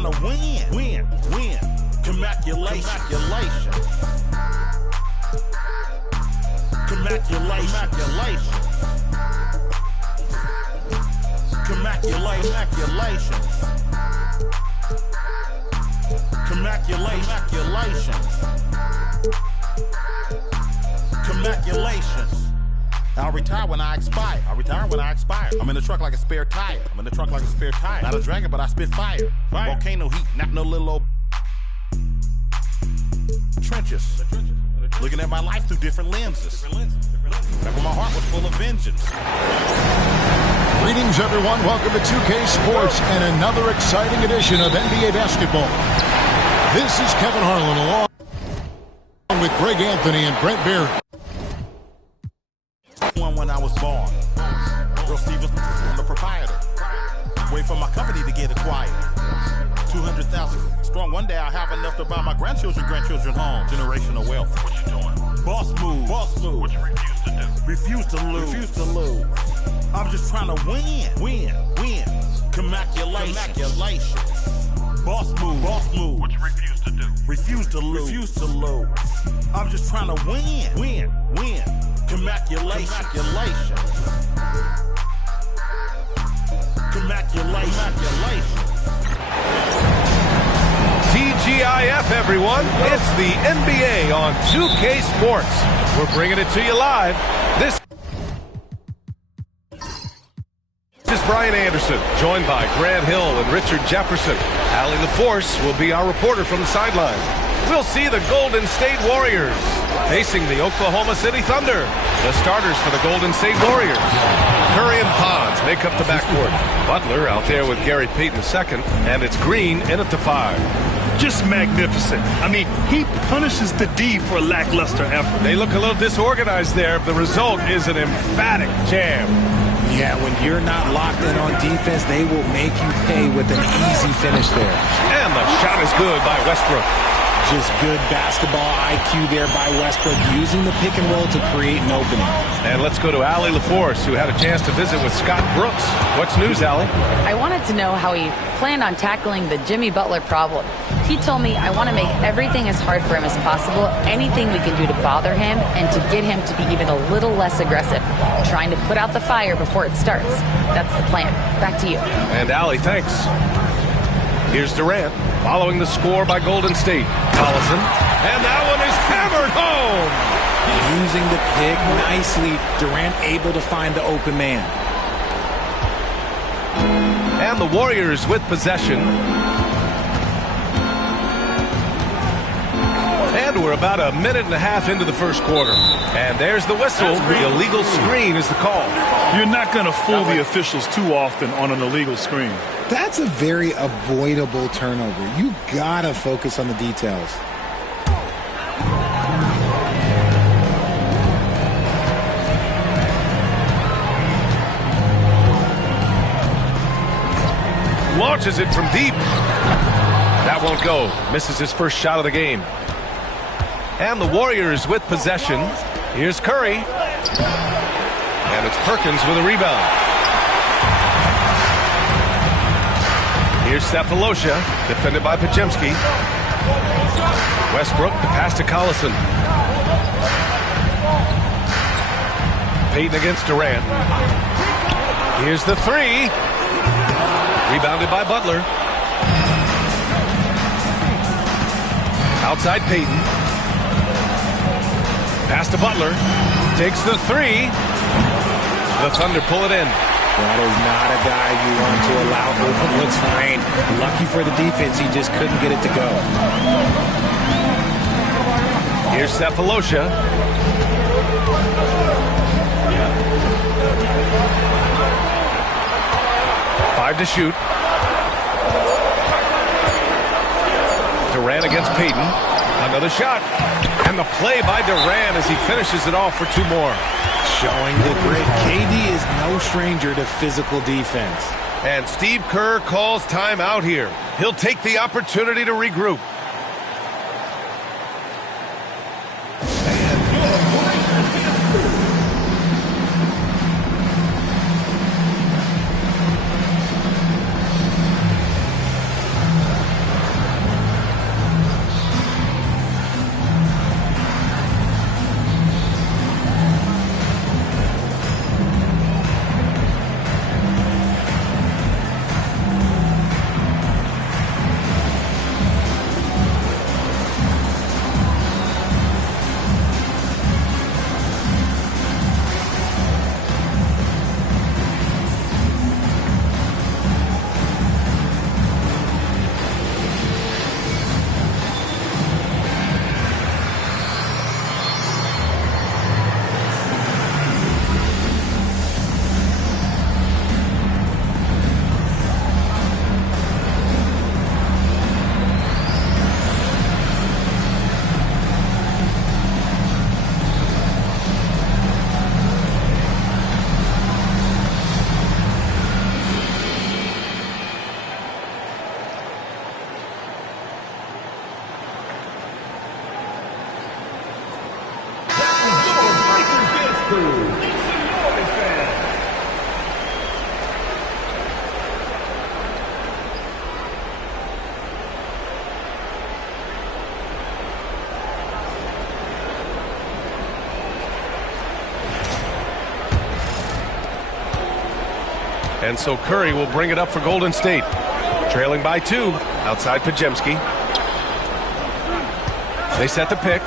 trying to win. Commaculation. Commaculations. I'll retire when I expire. I'm in the truck like a spare tire. Not a dragon, but I spit fire. Volcano heat, not no little old trenches. Looking at my life through different lenses. Back when my heart was full of vengeance. Greetings, everyone. Welcome to 2K Sports and another exciting edition of NBA basketball. This is Kevin Harlan along with Greg Anthony and Brent Berry. When I was born, Earl Stevens, I'm the proprietor. Wait for my company to get acquired. 200,000 strong. One day I'll have enough to buy my grandchildren home. Generational wealth. What you doing? Boss move. What you refuse to do? Refuse to lose. I'm just trying to win. Commaculation. Boss move. What you refuse to do? Refuse to lose. I'm just trying to win. Commaculation. TGIF, everyone. It's the NBA on 2K Sports. We're bringing it to you live. This is Brian Anderson, joined by Grant Hill and Richard Jefferson. Allie LaForce will be our reporter from the sidelines. We'll see the Golden State Warriors facing the Oklahoma City Thunder. The starters for the Golden State Warriors. Curry and Pons make up the backcourt. Butler out there with Gary Payton II, and it's Green in at the 5. Just magnificent. I mean, he punishes the D for lackluster effort. They look a little disorganized there. The result is an emphatic jam. Yeah, when you're not locked in on defense, they will make you pay with an easy finish there. And the shot is good by Westbrook. Just good basketball IQ there by Westbrook, using the pick and roll to create an opening. And let's go to Allie LaForce, who had a chance to visit with Scott Brooks. What's news, Allie? I wanted to know how he planned on tackling the Jimmy Butler problem. He told me, I want to make everything as hard for him as possible, anything we can do to bother him and to get him to be even a little less aggressive, trying to put out the fire before it starts. That's the plan. Back to you. And Allie, thanks. Here's Durant, following the score by Golden State. Collison, and that one is hammered home! Using the pick nicely, Durant able to find the open man. And the Warriors with possession. And we're about a minute and a half into the first quarter. And there's the whistle. The illegal screen is the call. You're not going to fool the officials too often on an illegal screen. That's a very avoidable turnover. You gotta focus on the details. Launches it from deep. That won't go. Misses his first shot of the game. And the Warriors with possession. Here's Curry. And it's Perkins with a rebound. Here's Cephalosha, defended by Pajemski. Westbrook, the pass to Collison. Payton against Durant. Here's the 3. Rebounded by Butler. Outside Payton. Pass to Butler. Takes the 3. The Thunder pull it in. That is not a guy you want to allow open looks. Fine. Lucky for the defense, he just couldn't get it to go. Here's Cephalosha. 5 to shoot. Durant against Payton. Another shot. And the play by Durant as he finishes it off for 2 more. Showing the grit. KD is no stranger to physical defense. And Steve Kerr calls timeout here. He'll take the opportunity to regroup. And so Curry will bring it up for Golden State. Trailing by 2 outside Pajemski. They set the pick.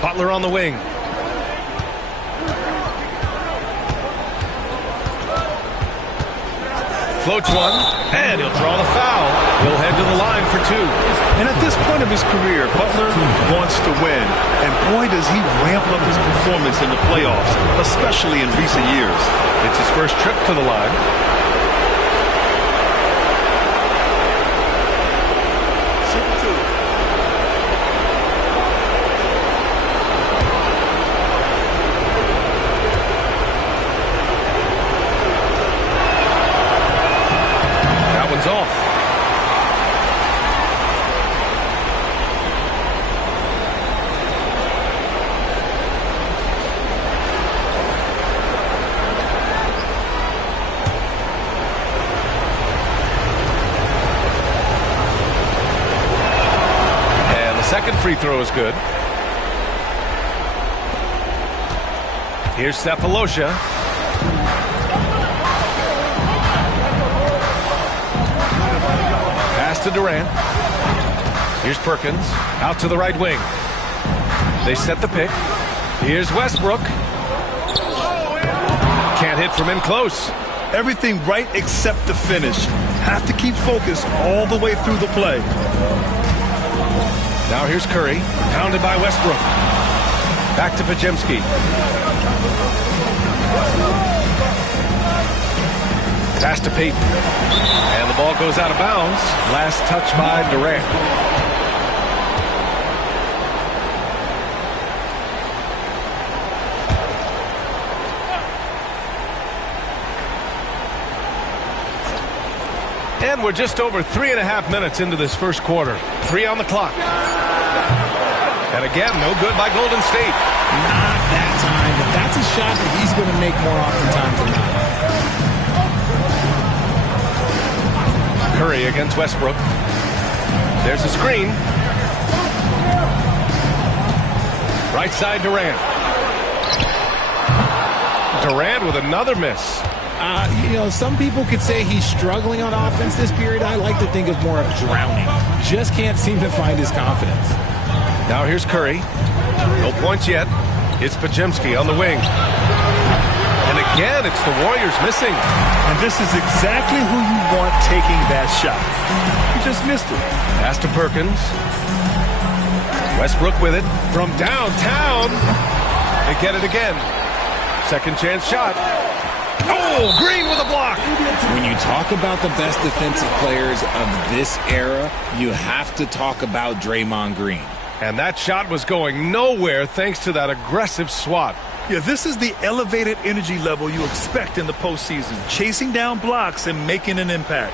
Butler on the wing. Floats one, and he'll draw the foul. He'll head to the line for 2. And at this point of his career, Butler wants to win. And boy, does he ramp up his performance in the playoffs, especially in recent years. It's his first trip to the line. Off. And the second free throw is good. Here's Cephalosha. To Durant. Here's Perkins out to the right wing. They set the pick. Here's Westbrook. Can't hit from in close. Everything right except the finish. Have to keep focused all the way through the play. Now here's Curry, pounded by Westbrook. Back to Pajemski. Pass to Payton. And the ball goes out of bounds. Last touch by Durant. And we're just over 3.5 minutes into this first quarter. 3 on the clock. And again, no good by Golden State. Not that time, but that's a shot that he's going to make more often times than not. Curry against Westbrook. There's a screen. Right side Durant. Durant with another miss. Some people could say he's struggling on offense this period. I like to think of more of drowning. Just can't seem to find his confidence. Now here's Curry. No points yet. It's Pajemski on the wing. And again, it's the Warriors missing. And this is exactly who you want taking that shot. He just missed it. Pass to Perkins. Westbrook with it from downtown. They get it again. Second chance shot. Oh, Green with a block. When you talk about the best defensive players of this era, you have to talk about Draymond Green. And that shot was going nowhere thanks to that aggressive swat. Yeah, this is the elevated energy level you expect in the postseason. Chasing down blocks and making an impact.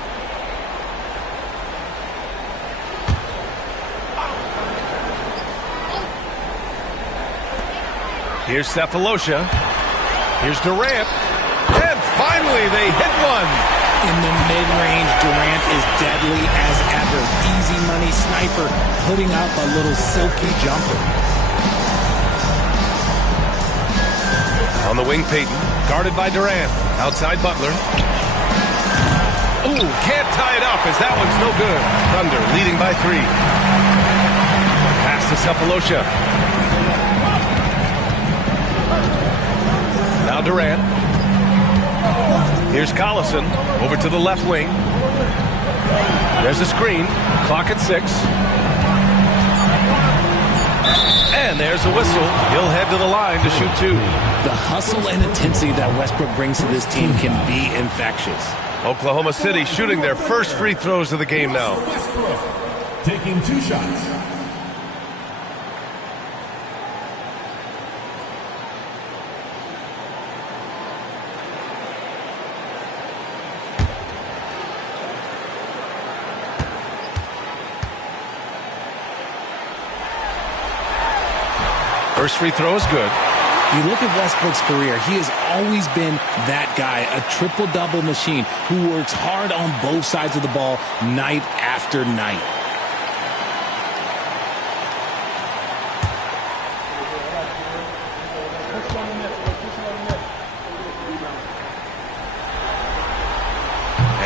Here's Cephalosha. Here's Durant. And finally they hit one. In the mid-range, Durant is deadly as ever. Easy money sniper, putting up a little silky jumper. On the wing, Payton, guarded by Durant. Outside Butler. Ooh, can't tie it up as that one's no good. Thunder leading by 3. Pass to Cephalosha. Now Durant. Here's Collison over to the left wing. There's a screen. Clock at 6. And there's a whistle. He'll head to the line to shoot 2. The hustle and intensity that Westbrook brings to this team can be infectious. Oklahoma City shooting their first free throws of the game now. Taking 2 shots. First free throw is good. You look at Westbrook's career, he has always been that guy, a triple-double machine who works hard on both sides of the ball night after night.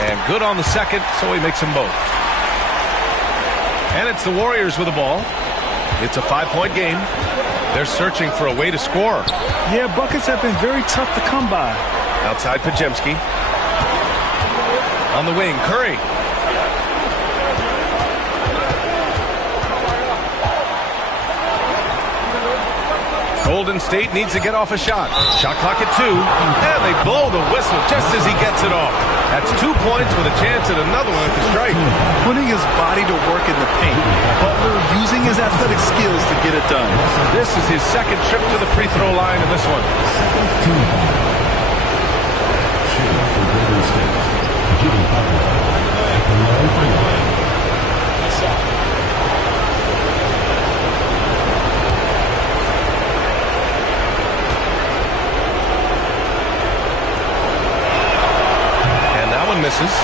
And good on the second, so he makes them both. And it's the Warriors with the ball. It's a 5-point game. They're searching for a way to score. Yeah, buckets have been very tough to come by. Outside Pajemski. On the wing, Curry. Golden State needs to get off a shot. Shot clock at 2. And they blow the whistle just as he gets it off. That's 2 points with a chance at another one at the strike. Putting his body to work in the paint. Butler using his athletic skills to get it done. This is his second trip to the free throw line in this one. Misses.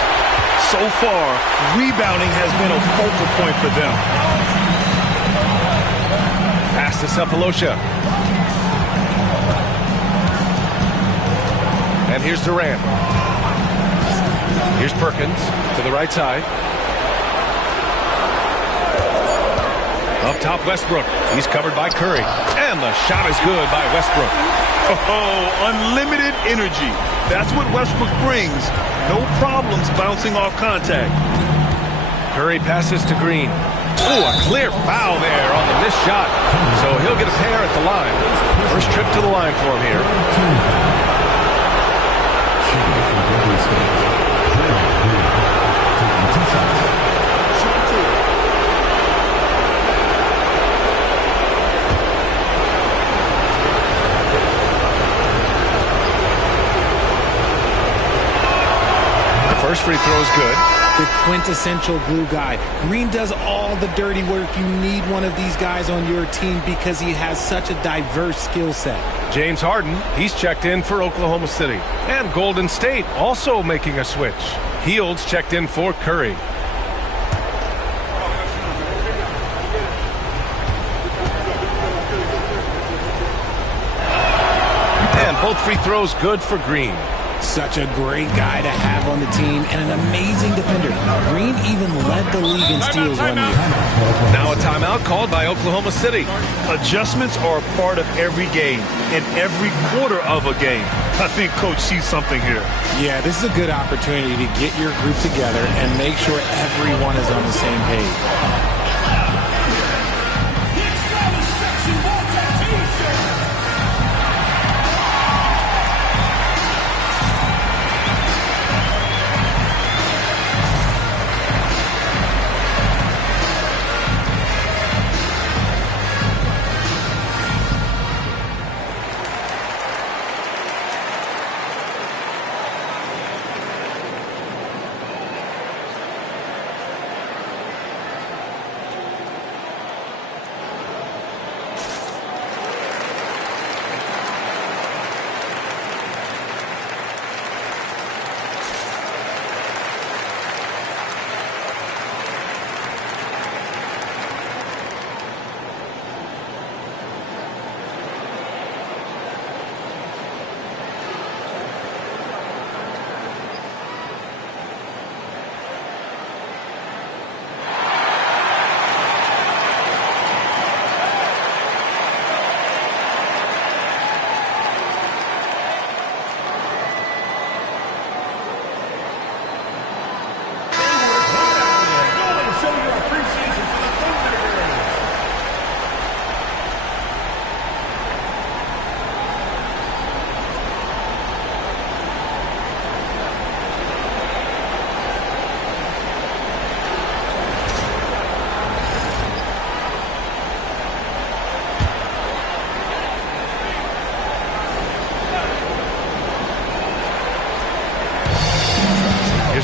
So far, rebounding has been a focal point for them. Pass to Cephalosha. And here's Durant. Here's Perkins to the right side. Up top, Westbrook. He's covered by Curry. And the shot is good by Westbrook. Oh, unlimited energy. That's what Westbrook brings. No problems bouncing off contact. Curry passes to Green. Oh, a clear foul there on the missed shot. So he'll get a pair at the line. First trip to the line for him here. First free throw is good. The quintessential glue guy. Green does all the dirty work. You need one of these guys on your team because he has such a diverse skill set. James Harden, he's checked in for Oklahoma City. And Golden State also making a switch. Hields checked in for Curry. And both free throws good for Green. Such a great guy to have on the team and an amazing defender. Green even led the league in steals one year. Now a timeout called by Oklahoma City. Adjustments are a part of every game and every quarter of a game. I think Coach sees something here. Yeah, this is a good opportunity to get your group together and make sure everyone is on the same page.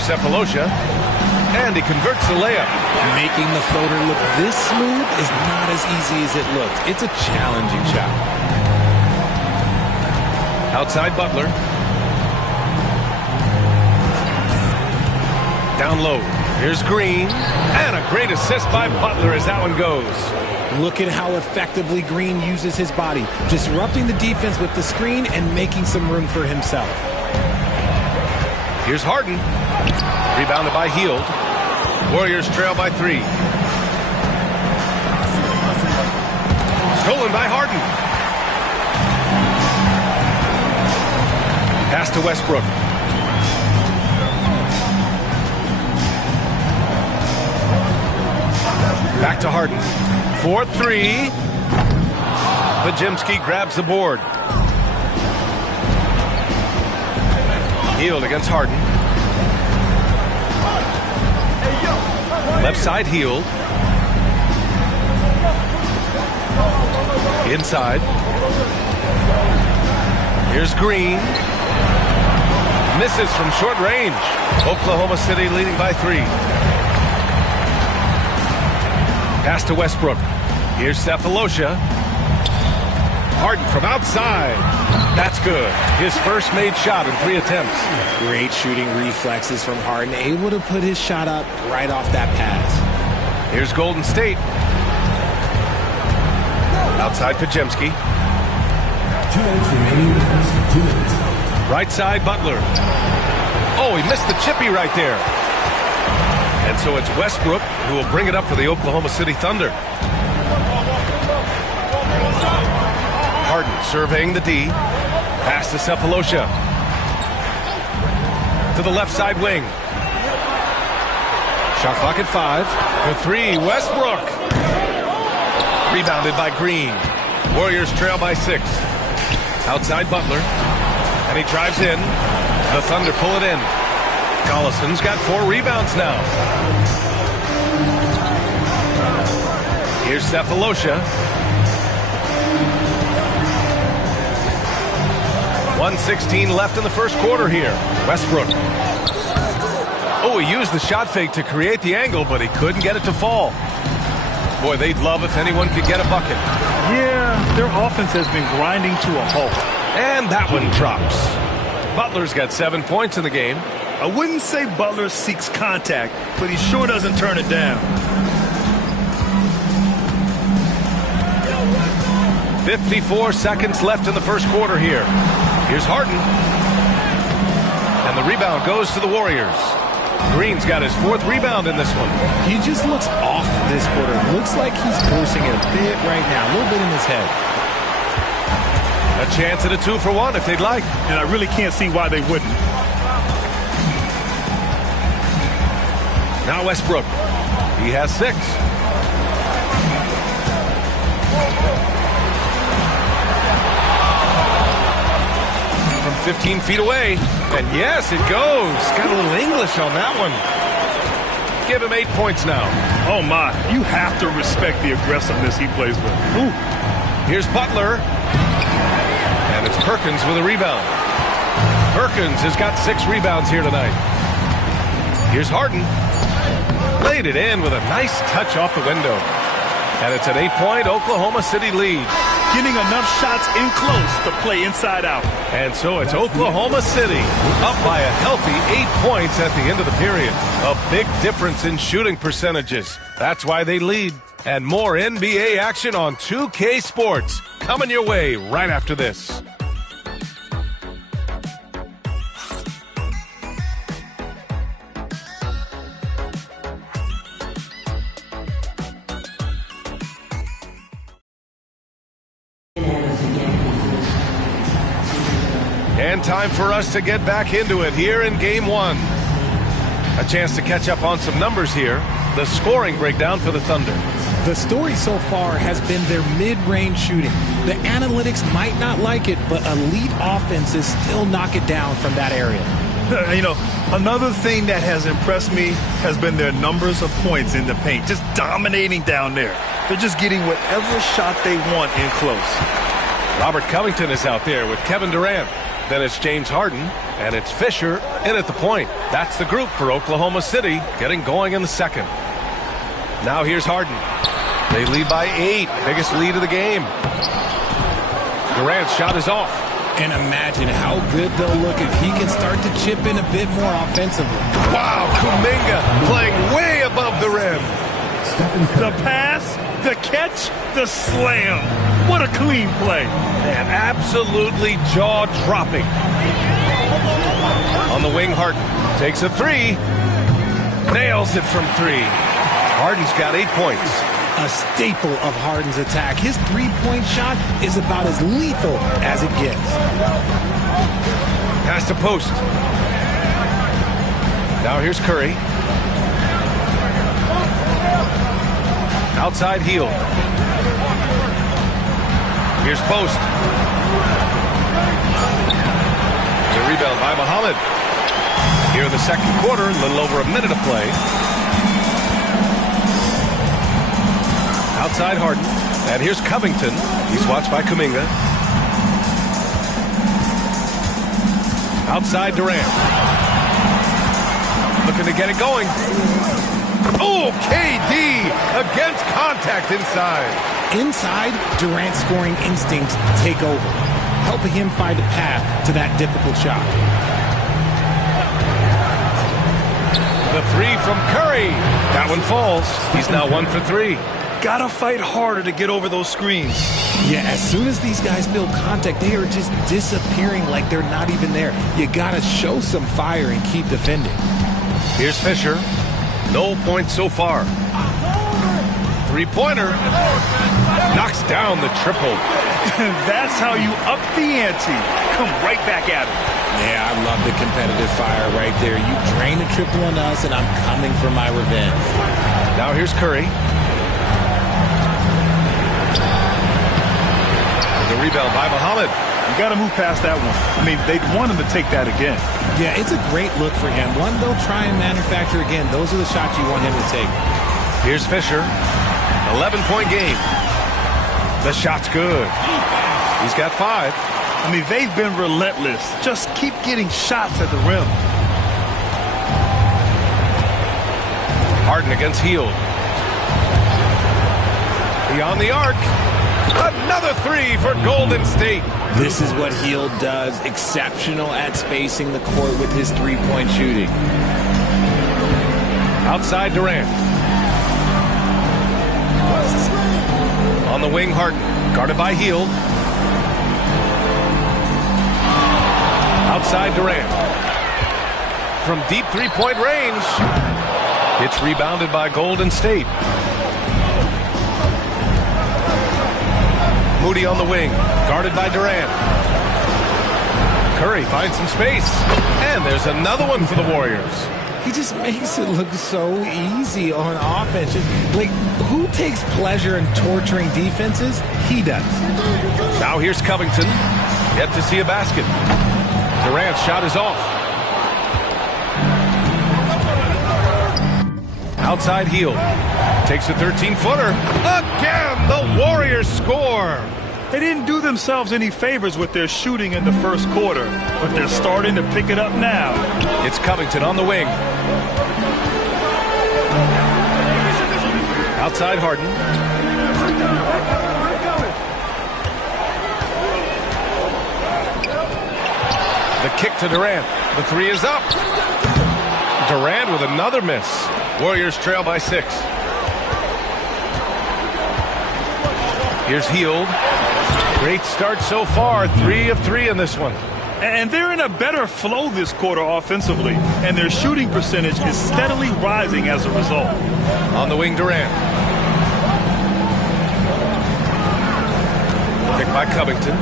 Cephalosha, and he converts the layup. Making the floater look this smooth is not as easy as it looks. It's a challenging shot. Outside Butler. Down low. Here's Green. And a great assist by Butler as that one goes. Look at how effectively Green uses his body, disrupting the defense with the screen and making some room for himself. Here's Harden. Rebounded by Hield. Warriors trail by 3. Stolen by Harden. Pass to Westbrook. Back to Harden. 4-3. Pajemski grabs the board. Hield against Harden. Left side Hield. Inside. Here's Green. Misses from short range. Oklahoma City leading by 3. Pass to Westbrook. Here's Cephalosha. Harden from outside. That's good. His first made shot in 3 attempts. Great shooting reflexes from Harden, able to put his shot up right off that pass. Here's Golden State. Outside Pajemski. 2 minutes remaining in the first. 2 minutes. Right side Butler. Oh, he missed the chippy right there. And so it's Westbrook who will bring it up for the Oklahoma City Thunder. Harden surveying the D. Pass to Cephalosha. To the left side wing. Shot clock at 5. For 3, Westbrook. Rebounded by Green. Warriors trail by 6. Outside Butler. And he drives in. The Thunder pull it in. Collison's got 4 rebounds now. Here's Cephalosha. 1:16 left in the first quarter here. Westbrook. Oh, he used the shot fake to create the angle, but he couldn't get it to fall. Boy, they'd love if anyone could get a bucket. Yeah, their offense has been grinding to a halt. And that one drops. Butler's got 7 points in the game. I wouldn't say Butler seeks contact, but he sure doesn't turn it down. 54 seconds left in the first quarter here. Here's Harden. And the rebound goes to the Warriors. Green's got his 4th rebound in this one. He just looks off this quarter. Looks like he's forcing it a bit right now, a little bit in his head. A chance at a 2-for-1 if they'd like. And I really can't see why they wouldn't. Now Westbrook. He has 6. From 15 feet away. And yes, it goes. Got a little English on that one. Give him 8 points now. Oh, my. You have to respect the aggressiveness he plays with. Ooh. Here's Butler. And it's Perkins with a rebound. Perkins has got 6 rebounds here tonight. Here's Harden. Laid it in with a nice touch off the window. And it's an 8-point Oklahoma City lead. Getting enough shots in close to play inside out. And so it's Oklahoma City up by a healthy 8 points at the end of the period. A big difference in shooting percentages. That's why they lead. And more NBA action on 2K Sports coming your way right after this. And time for us to get back into it here in Game 1. A chance to catch up on some numbers here. The scoring breakdown for the Thunder. The story so far has been their mid-range shooting. The analytics might not like it, but elite offenses still knock it down from that area. You know, another thing that has impressed me has been their numbers of points in the paint. Just dominating down there. They're just getting whatever shot they want in close. Robert Covington is out there with Kevin Durant. Then it's James Harden, and it's Fisher in at the point. That's the group for Oklahoma City getting going in the second. Now here's Harden. They lead by 8, biggest lead of the game. Durant's shot is off. And imagine how good they'll look if he can start to chip in a bit more offensively. Wow, Kuminga playing way above the rim. The pass, the catch, the slam. What a clean play. And absolutely jaw-dropping. On the wing, Harden takes a three. Nails it from three. Harden's got 8 points. A staple of Harden's attack. His three-point shot is about as lethal as it gets. Pass to post. Now here's Curry. Outside heel. Here's post. The rebound by Muhammad. Here in the second quarter, a little over a minute of play. Outside Harden. And here's Covington. He's watched by Kuminga. Outside Durant. Looking to get it going. Oh, KD against contact inside. Inside, Durant's scoring instincts take over, helping him find a path to that difficult shot. The three from Curry. That one falls. He's now 1 for 3. Gotta fight harder to get over those screens. Yeah, as soon as these guys feel contact, they are just disappearing like they're not even there. You gotta show some fire and keep defending. Here's Fisher. No points so far. Three-pointer. Knocks down the triple. That's how you up the ante. Come right back at it. Yeah, I love the competitive fire right there. You drain a triple on us, and I'm coming for my revenge. Now here's Curry. The rebound by Muhammad. You got to move past that one. I mean, they'd want him to take that again. Yeah, it's a great look for him. One they'll try and manufacture again. Those are the shots you want him to take. Here's Fisher. 11-point game. The shot's good. He's got 5. I mean, they've been relentless. Just keep getting shots at the rim. Harden against Hield. Beyond the arc. Another three for Golden State. This is what Hield does. Exceptional at spacing the court with his three-point shooting. Outside Durant. On the wing, Harden. Guarded by Hield. Outside Durant. From deep three-point range. It's rebounded by Golden State. Moody on the wing. Guarded by Durant. Curry finds some space. And there's another one for the Warriors. He just makes it look so easy on offense. Like, who takes pleasure in torturing defenses? He does. Now here's Covington. Yet to see a basket. Durant's shot is off. Outside Hield. Takes a 13-footer. Again, the Warriors score. They didn't do themselves any favors with their shooting in the first quarter, but they're starting to pick it up now. It's Covington on the wing. Outside Harden. The kick to Durant. The three is up. Durant with another miss. Warriors trail by 6. Here's Hield. Great start so far. 3 of 3 in this one. And they're in a better flow this quarter offensively, and their shooting percentage is steadily rising as a result. On the wing, Durant. Picked by Covington.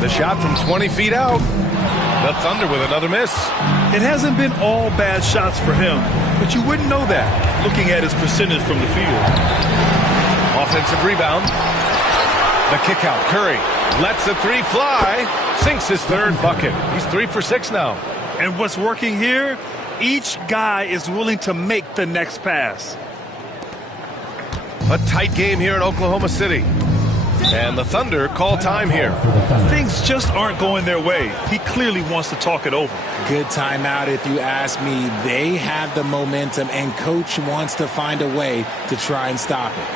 The shot from 20 feet out. The Thunder with another miss. It hasn't been all bad shots for him, but you wouldn't know that looking at his percentage from the field. Offensive rebound. The kick out. Curry lets the three fly. Sinks his third bucket. He's 3 for 6 now. And what's working here? Each guy is willing to make the next pass. A tight game here in Oklahoma City. And the Thunder call time here. Things just aren't going their way. He clearly wants to talk it over. Good timeout if you ask me. They have the momentum, and Coach wants to find a way to try and stop it.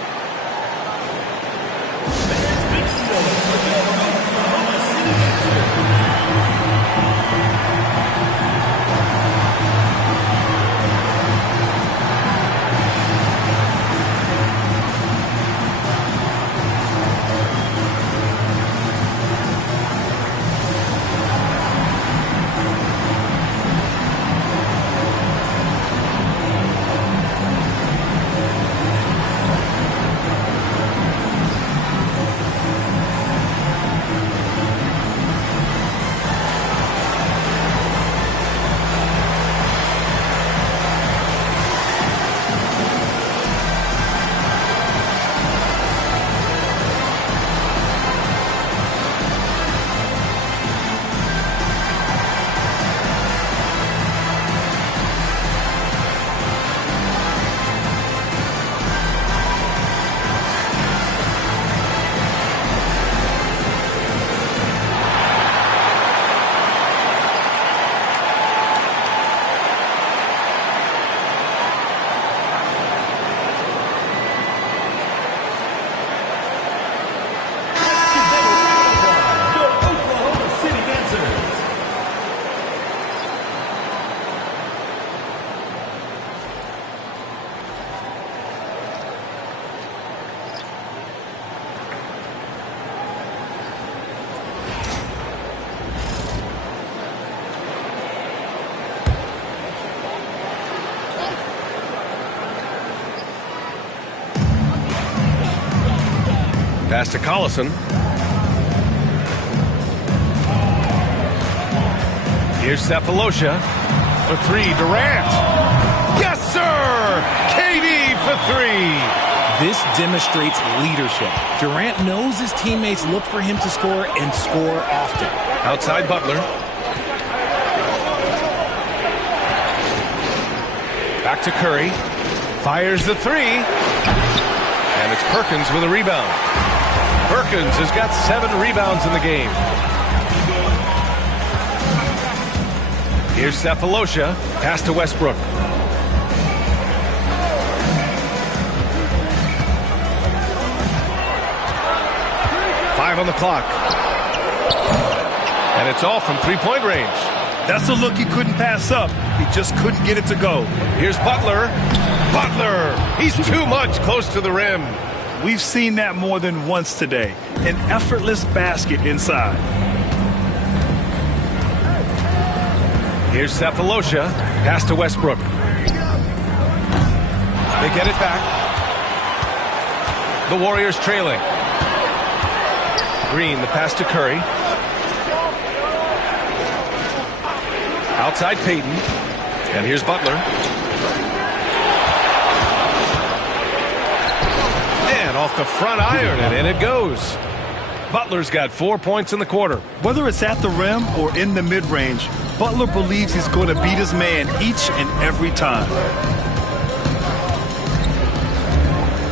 Pass to Collison. Here's Cephalosha for three. Durant. Yes, sir! KD for three. This demonstrates leadership. Durant knows his teammates look for him to score and score often. Outside Butler. Back to Curry. Fires the three. And it's Perkins with a rebound. Perkins has got 7 rebounds in the game. Here's Cephalosha. Pass to Westbrook. On the clock. And it's all from three-point range. That's a look he couldn't pass up. He just couldn't get it to go. Here's Butler. Butler! He's too much close to the rim. We've seen that more than once today. An effortless basket inside. Here's Cephalosha. Pass to Westbrook. They get it back. The Warriors trailing. Green, the pass to Curry. Outside Payton. And here's Butler. And off the front iron, and in it goes. Butler's got 4 points in the quarter. Whether it's at the rim or in the mid-range, Butler believes he's going to beat his man each and every time.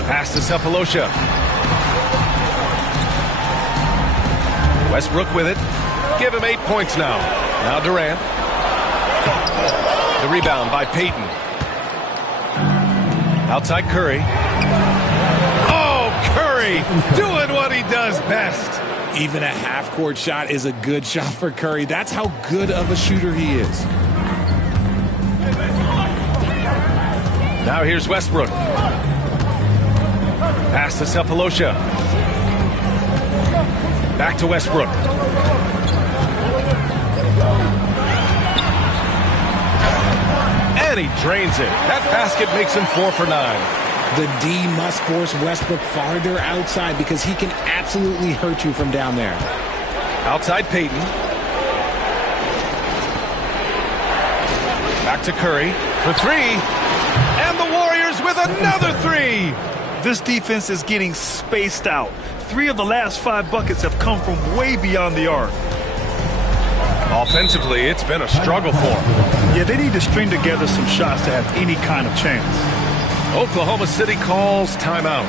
Pass to Cephalosha. Westbrook with it. Give him 8 points now. Now Durant. The rebound by Payton. Outside Curry. Oh, Curry doing what he does best. Even a half-court shot is a good shot for Curry. That's how good of a shooter he is. Now here's Westbrook. Pass to Cephalosha. Back to Westbrook. And he drains it. That basket makes him 4 for 9. The D must force Westbrook farther outside because he can absolutely hurt you from down there. Outside Payton. Back to Curry for three. And the Warriors with another three. This defense is getting spaced out. 3 of the last 5 buckets have come from way beyond the arc. Offensively, it's been a struggle for them. Yeah, they need to string together some shots to have any kind of chance. Oklahoma City calls timeout.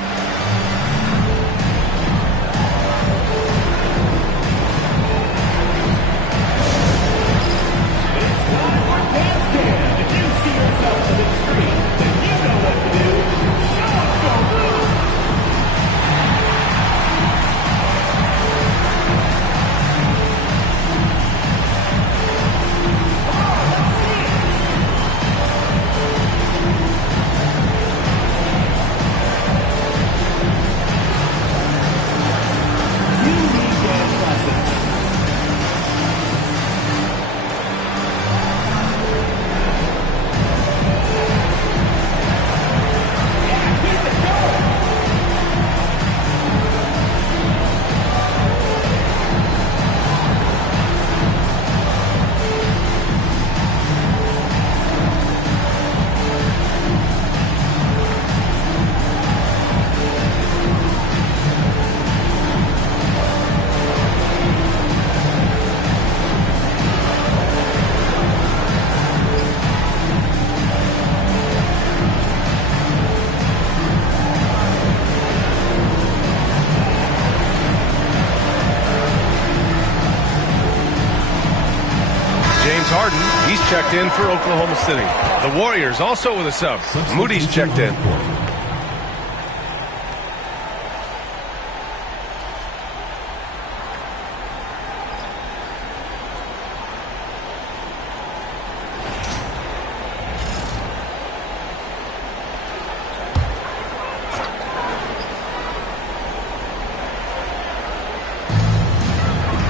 He's checked in for Oklahoma City. The Warriors also with a sub. Moody's checked in.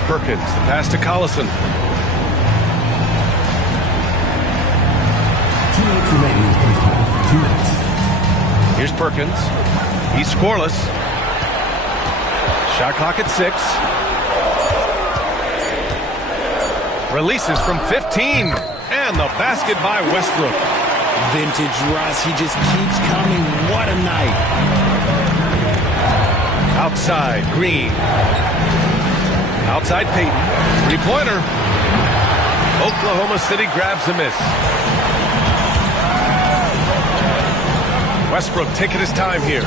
Perkins, the pass to Collison. 2 minutes remaining in the first half. 2 minutes. Here's Perkins. He's scoreless. Shot clock at 6. Releases from 15. And the basket by Westbrook. Vintage Russ, he just keeps coming. What a night. Outside, Green. Outside, Payton. Three-pointer. Oklahoma City grabs the miss. Westbrook taking his time here.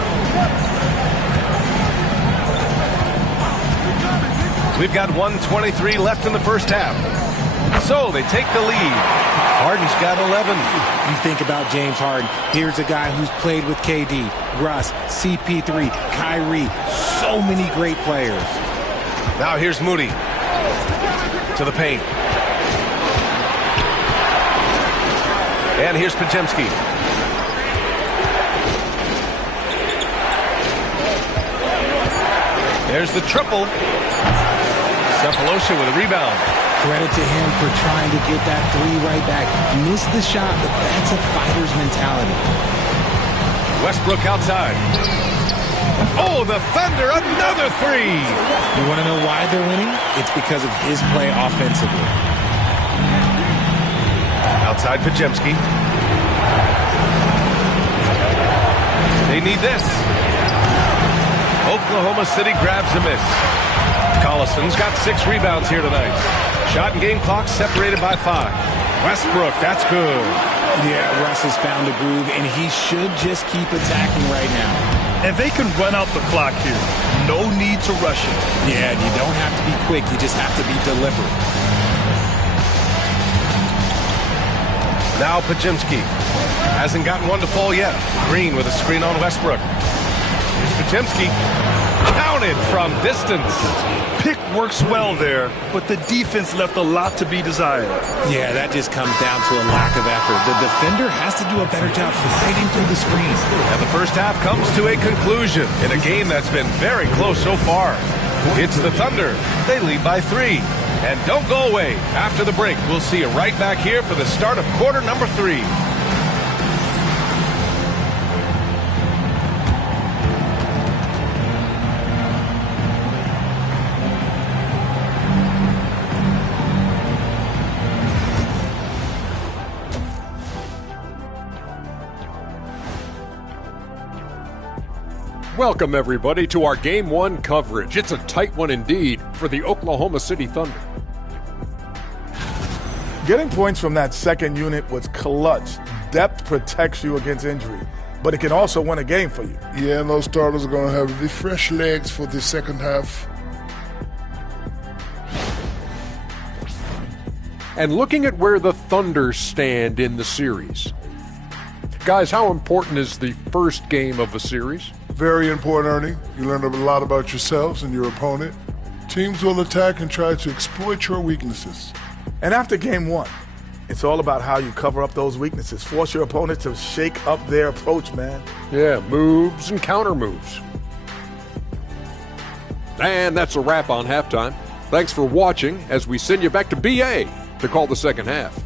We've got 1:23 left in the first half. So they take the lead. Harden's got 11. You think about James Harden. Here's a guy who's played with KD, Russ, CP3, Kyrie. So many great players. Now here's Moody. To the paint. And here's Podziemski. There's the triple. Cephalosha with a rebound. Credit to him for trying to get that three right back. Missed the shot, but that's a fighter's mentality. Westbrook outside. Oh, the Thunder, another three. You want to know why they're winning? It's because of his play offensively. Outside Podziemski. They need this. Oklahoma City grabs the miss. Collison's got 6 rebounds here tonight. Shot and game clock separated by 5. Westbrook, that's good. Yeah, Russ has found a groove, and he should just keep attacking right now. And they can run out the clock here. No need to rush it. Yeah, you don't have to be quick. You just have to be deliberate. Now Podziemski. Hasn't gotten one to fall yet. Green with a screen on Westbrook. Here's Podziemski. Counted from distance. Pick works well there, but the defense left a lot to be desired. Yeah, that just comes down to a lack of effort. The defender has to do a better job fighting through the screen. And the first half comes to a conclusion in a game that's been very close so far. It's the Thunder. They lead by 3. And don't go away. After the break, we'll see you right back here for the start of quarter number 3. Welcome, everybody, to our Game 1 coverage. It's a tight one indeed for the Oklahoma City Thunder. Getting points from that second unit was clutch. Depth protects you against injury, but it can also win a game for you. Yeah, and those starters are going to have the fresh legs for the second half. And looking at where the Thunder stand in the series. Guys, how important is the first game of a series? Very important, Ernie. You learn a lot about yourselves and your opponent. Teams will attack and try to exploit your weaknesses. And after game 1, it's all about how you cover up those weaknesses. Force your opponent to shake up their approach, man. Yeah, moves and counter moves. And that's a wrap on halftime. Thanks for watching as we send you back to BA to call the second half.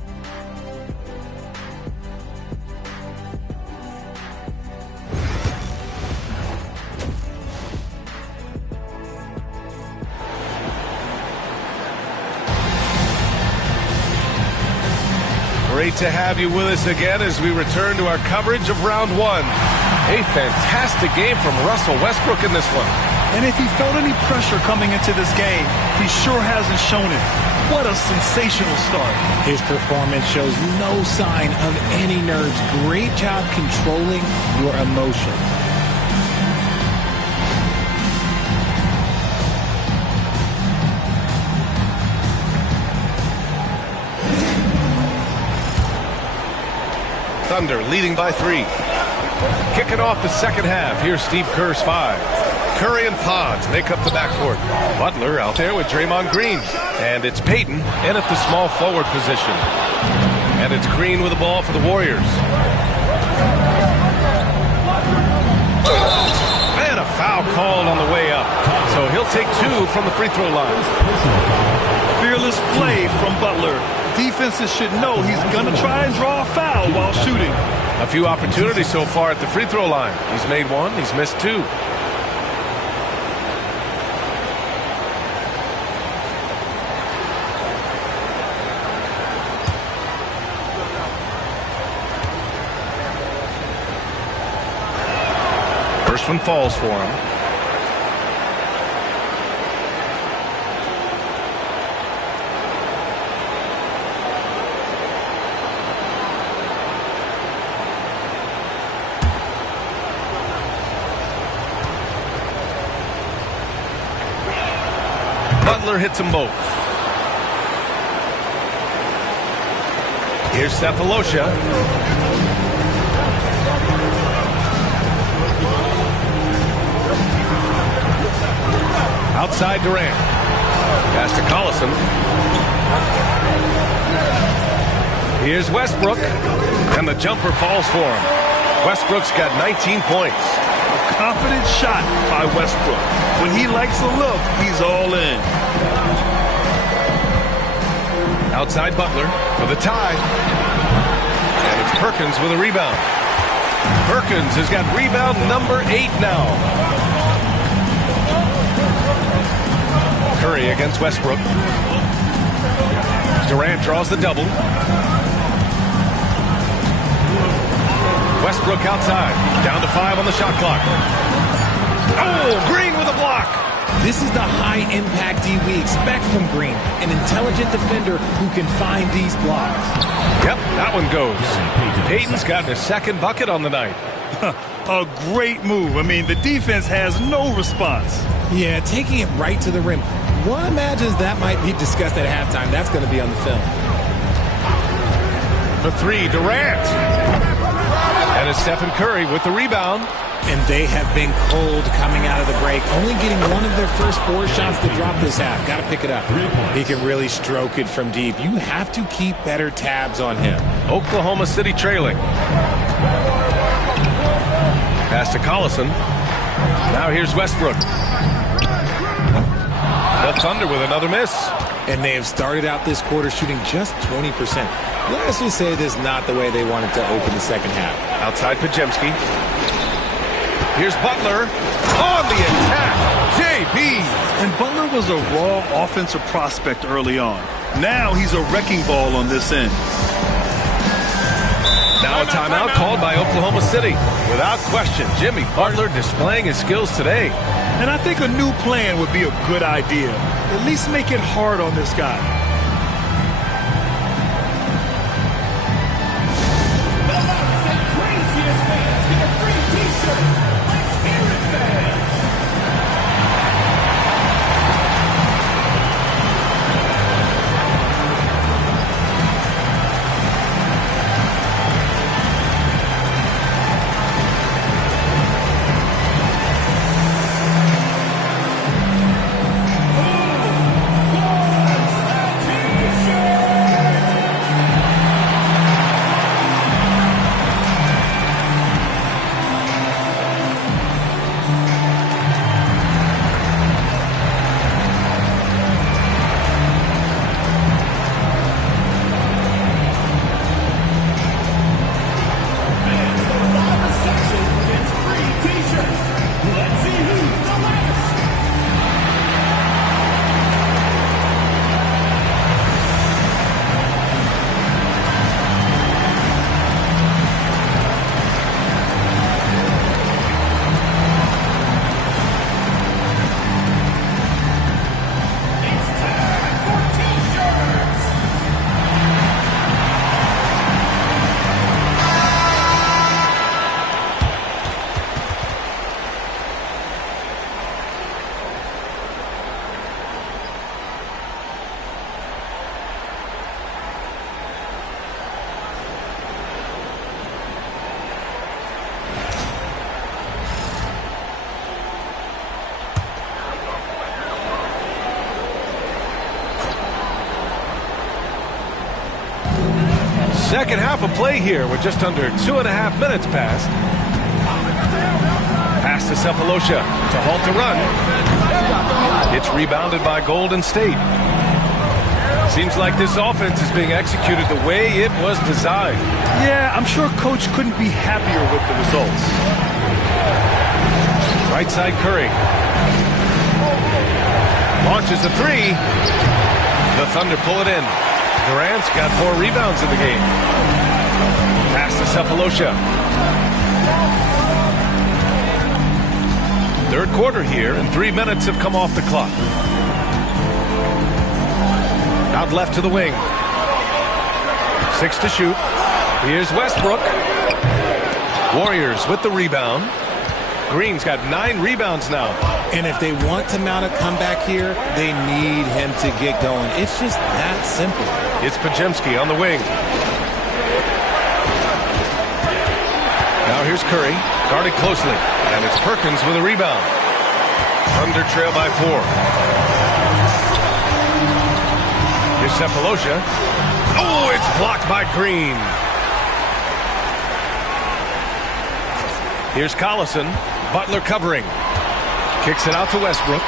Great to have you with us again as we return to our coverage of round 1. A fantastic game from Russell Westbrook in this one. And if he felt any pressure coming into this game, he sure hasn't shown it. What a sensational start. His performance shows no sign of any nerves. Great job controlling your emotions. Thunder leading by 3. Kicking off the second half. Here's Steve Kerr's 5. Curry and Pods make up the backcourt. Butler out there with Draymond Green. And it's Payton in at the small forward position. And it's Green with the ball for the Warriors. And a foul called on the way up. So he'll take 2 from the free throw line. Fearless play from Butler. Defenses should know he's going to try and draw a foul while shooting. A few opportunities so far at the free throw line. He's made 1, he's missed 2. First one falls for him. Butler hits them both. Here's Cephalosha. Outside Durant. Pass to Collison. Here's Westbrook. And the jumper falls for him. Westbrook's got 19 points. A confident shot by Westbrook. When he likes the look, he's all in. Outside Butler for the tie. And it's Perkins with a rebound. Perkins has got rebound number 8 now. Curry against Westbrook. Durant draws the double. Westbrook outside. Down to 5 on the shot clock. Oh, Green with a block. This is the high impact D we expect from Green, an intelligent defender who can find these blocks. Yep, that one goes. Payton's gotten his second bucket on the night. A great move. I mean, the defense has no response. Yeah, taking it right to the rim. One imagines that might be discussed at halftime. That's going to be on the film. For 3, Durant. And it's Stephen Curry with the rebound. And they have been cold coming out of the break. Only getting one of their first 4 shots to drop this half. Got to pick it up. He can really stroke it from deep. You have to keep better tabs on him. Oklahoma City trailing. Pass to Collison. Now here's Westbrook. The Thunder with another miss. And they have started out this quarter shooting just 20%. Let's just say this is not the way they wanted to open the second half. Outside Pajemski. Here's Butler on the attack. JB. And Butler was a raw offensive prospect early on. Now he's a wrecking ball on this end. Now a timeout called by Oklahoma City. Without question, Jimmy Butler displaying his skills today. And I think a new plan would be a good idea. At least make it hard on this guy. Second half of play here with just under 2.5 minutes passed. Pass to Cephalosha to halt the run. It's rebounded by Golden State. Seems like this offense is being executed the way it was designed. Yeah, I'm sure Coach couldn't be happier with the results. Right side Curry. Launches a 3. The Thunder pull it in. Durant's got 4 rebounds in the game. Pass to Cephalosha. Third quarter here, and 3 minutes have come off the clock. Out left to the wing. 6 to shoot. Here's Westbrook. Warriors with the rebound. Green's got 9 rebounds now. And if they want to mount a comeback here, they need him to get going. It's just that simple. It's Podziemski on the wing. Now here's Curry, guarded closely. And it's Perkins with a rebound. Thunder trail by 4. Here's Cephalosha. Oh, it's blocked by Green. Here's Collison. Butler covering. Kicks it out to Westbrook.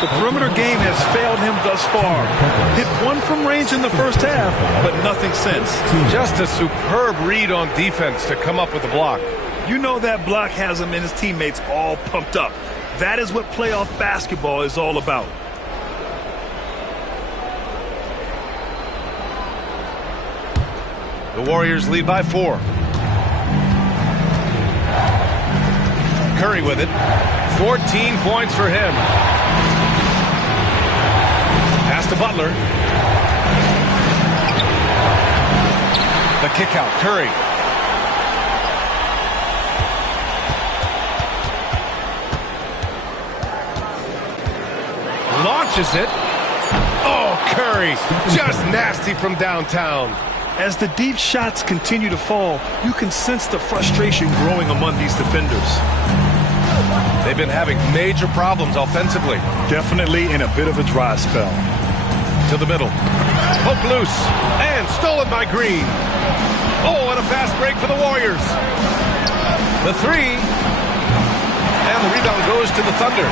The perimeter game has failed him thus far. Hit 1 from range in the first half, but nothing since. Just a superb read on defense to come up with the block. You know that block has him and his teammates all pumped up. That is what playoff basketball is all about. The Warriors lead by 4. Curry with it. 14 points for him. Pass to Butler. The kick out. Curry. Launches it. Oh, Curry. Just nasty from downtown. As the deep shots continue to fall, you can sense the frustration growing among these defenders. They've been having major problems offensively. Definitely in a bit of a dry spell. To the middle. Poke loose. And stolen by Green. Oh, and a fast break for the Warriors. The 3. And the rebound goes to the Thunder.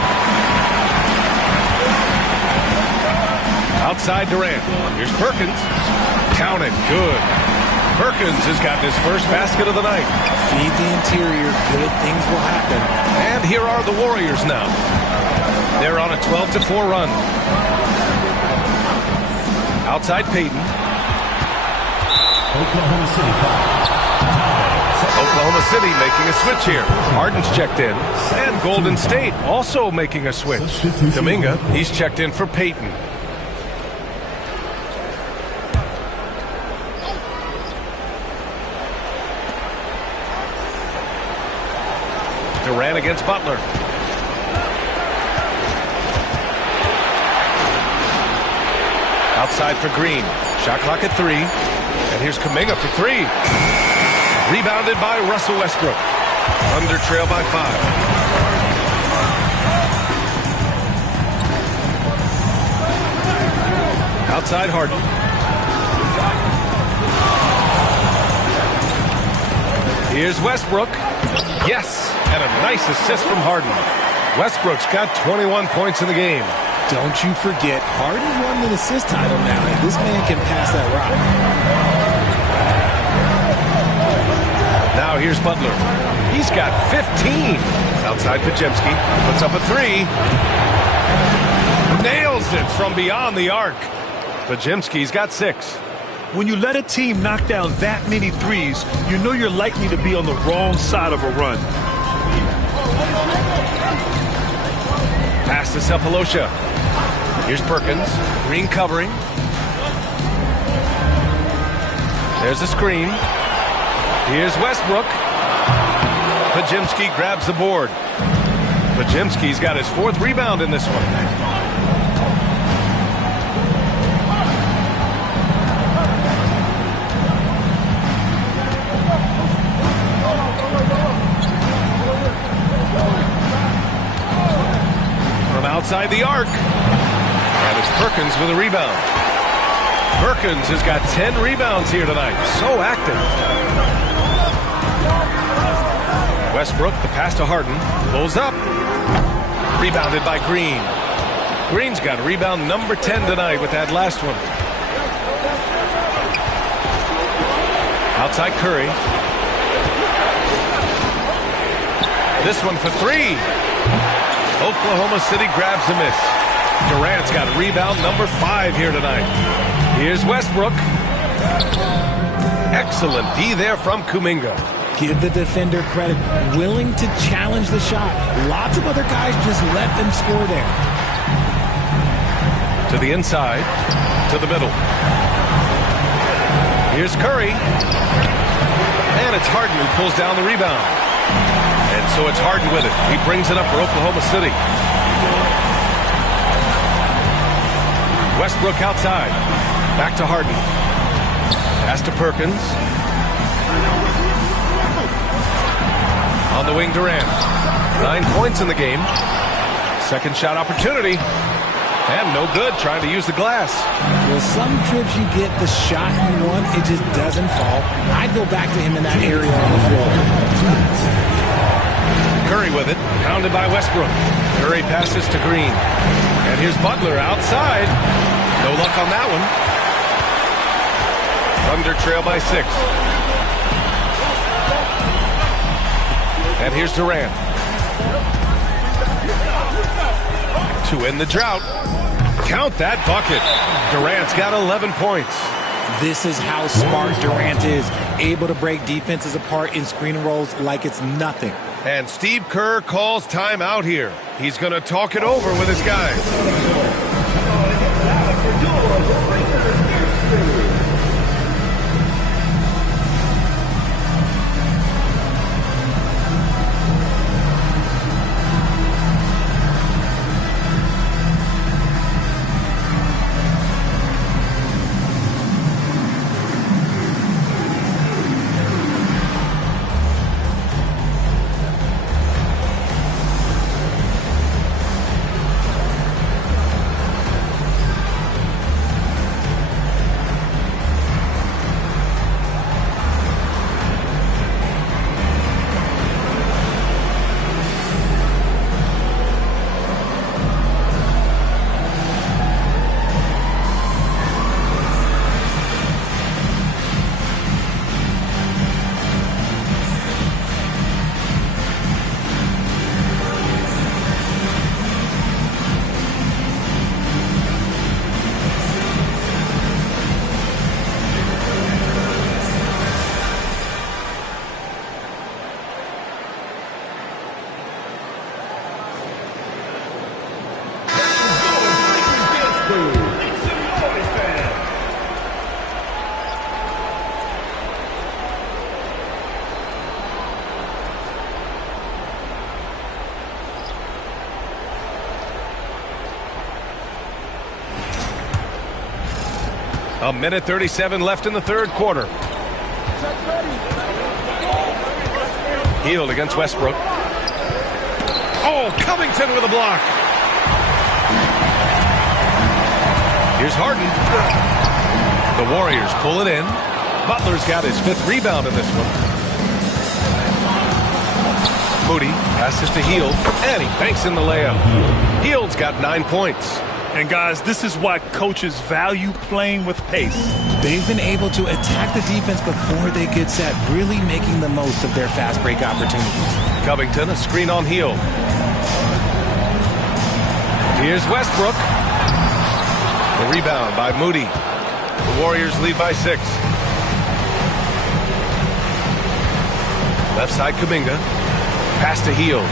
Outside Durant. Here's Perkins. Counted. Good. Perkins has got his first basket of the night. Feed the interior. Good things will happen. And here are the Warriors now. They're on a 12-4 run. Outside Payton. Oklahoma City making a switch here. Harden's checked in. And Golden State also making a switch. Kuminga, he's checked in for Payton. Durant against Butler. Outside for Green. Shot clock at 3. And here's Kuminga for 3. Rebounded by Russell Westbrook. Under trail by 5. Outside Harden. Here's Westbrook. Yes, and a nice assist from Harden. Westbrook's got 21 points in the game. Don't you forget, Harden's won the assist title now, and this man can pass that rock. Now here's Butler. He's got 15. Outside Podziemski. Puts up a 3. Nails it from beyond the arc. Podziemski's got 6. When you let a team knock down that many threes, you know you're likely to be on the wrong side of a run. Pass to Cephalosha. Here's Perkins. Green covering. There's a screen. Here's Westbrook. Podziemski grabs the board. Podziemski's got his 4th rebound in this one. Outside the arc. And it's Perkins with a rebound. Perkins has got 10 rebounds here tonight. So active. Westbrook, the pass to Harden. Pulls up. Rebounded by Green. Green's got rebound number 10 tonight with that last one. Outside Curry. This one for 3. Oklahoma City grabs a miss. Durant's got rebound number 5 here tonight. Here's Westbrook. Excellent D there from Kuminga. Give the defender credit. Willing to challenge the shot. Lots of other guys just let them score there. To the inside. To the middle. Here's Curry. And it's Harden who pulls down the rebound. And so it's Harden with it. He brings it up for Oklahoma City. Westbrook outside. Back to Harden. Pass to Perkins. On the wing, Durant. 9 points in the game. Second shot opportunity. And no good, trying to use the glass. Well, some trips you get the shot you want, it just doesn't fall. I'd go back to him in that area on the floor. Curry with it, pounded by Westbrook. Curry passes to Green. And here's Butler outside. No luck on that one. Thunder trail by 6. And here's Durant. To end the drought. Count that bucket. Durant's got 11 points. This is how smart Durant is. Able to break defenses apart in screen and rolls like it's nothing. And Steve Kerr calls timeout here. He's going to talk it over with his guys. A minute 37 left in the third quarter. Hield against Westbrook. Oh, Covington with a block. Here's Harden. The Warriors pull it in. Butler's got his 5th rebound in this one. Moody passes to Hield, and he banks in the layup. Hield's got 9 points. And guys, this is why coaches value playing with pace. They've been able to attack the defense before they get set, really making the most of their fast break opportunities. Covington, a screen on Hield. Here's Westbrook. The rebound by Moody. The Warriors lead by 6. Left side Kuminga. Pass to Hield.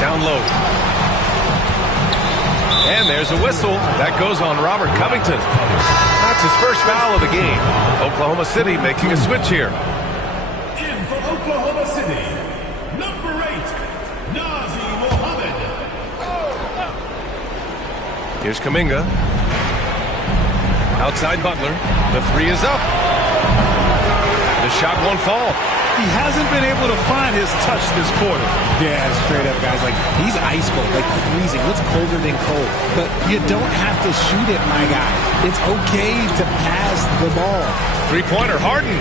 Down low. And there's a whistle. That goes on Robert Covington. That's his first foul of the game. Oklahoma City making a switch here. In for Oklahoma City, number 8, Nazi Mohammed. Here's Kuminga. Outside Butler. The 3 is up. The shot won't fall. He hasn't been able to find his touch this quarter. Yeah, straight up, guys. Like, he's ice cold, like freezing. What's colder than cold? But you don't have to shoot it, my guy. It's okay to pass the ball. 3-pointer, Harden.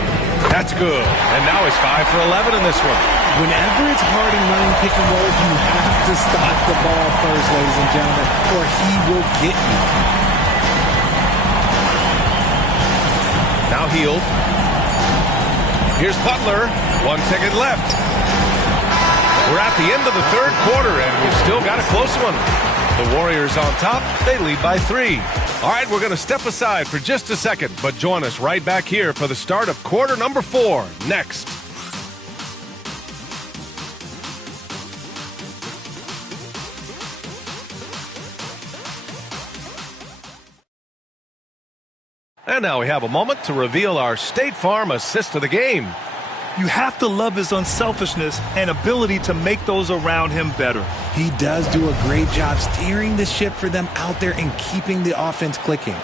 That's good. And now he's 5 for 11 in this one. Whenever it's Harden running pick and roll, you have to stop the ball first, ladies and gentlemen, or he will get you. Now Hield. Here's Butler. 1 second left. We're at the end of the third quarter, and we've still got a close one. The Warriors on top. They lead by 3. All right, we're going to step aside for just a second, but join us right back here for the start of quarter number 4 next. And now we have a moment to reveal our State Farm assist of the game. You have to love his unselfishness and ability to make those around him better. He does do a great job steering the ship for them out there and keeping the offense clicking.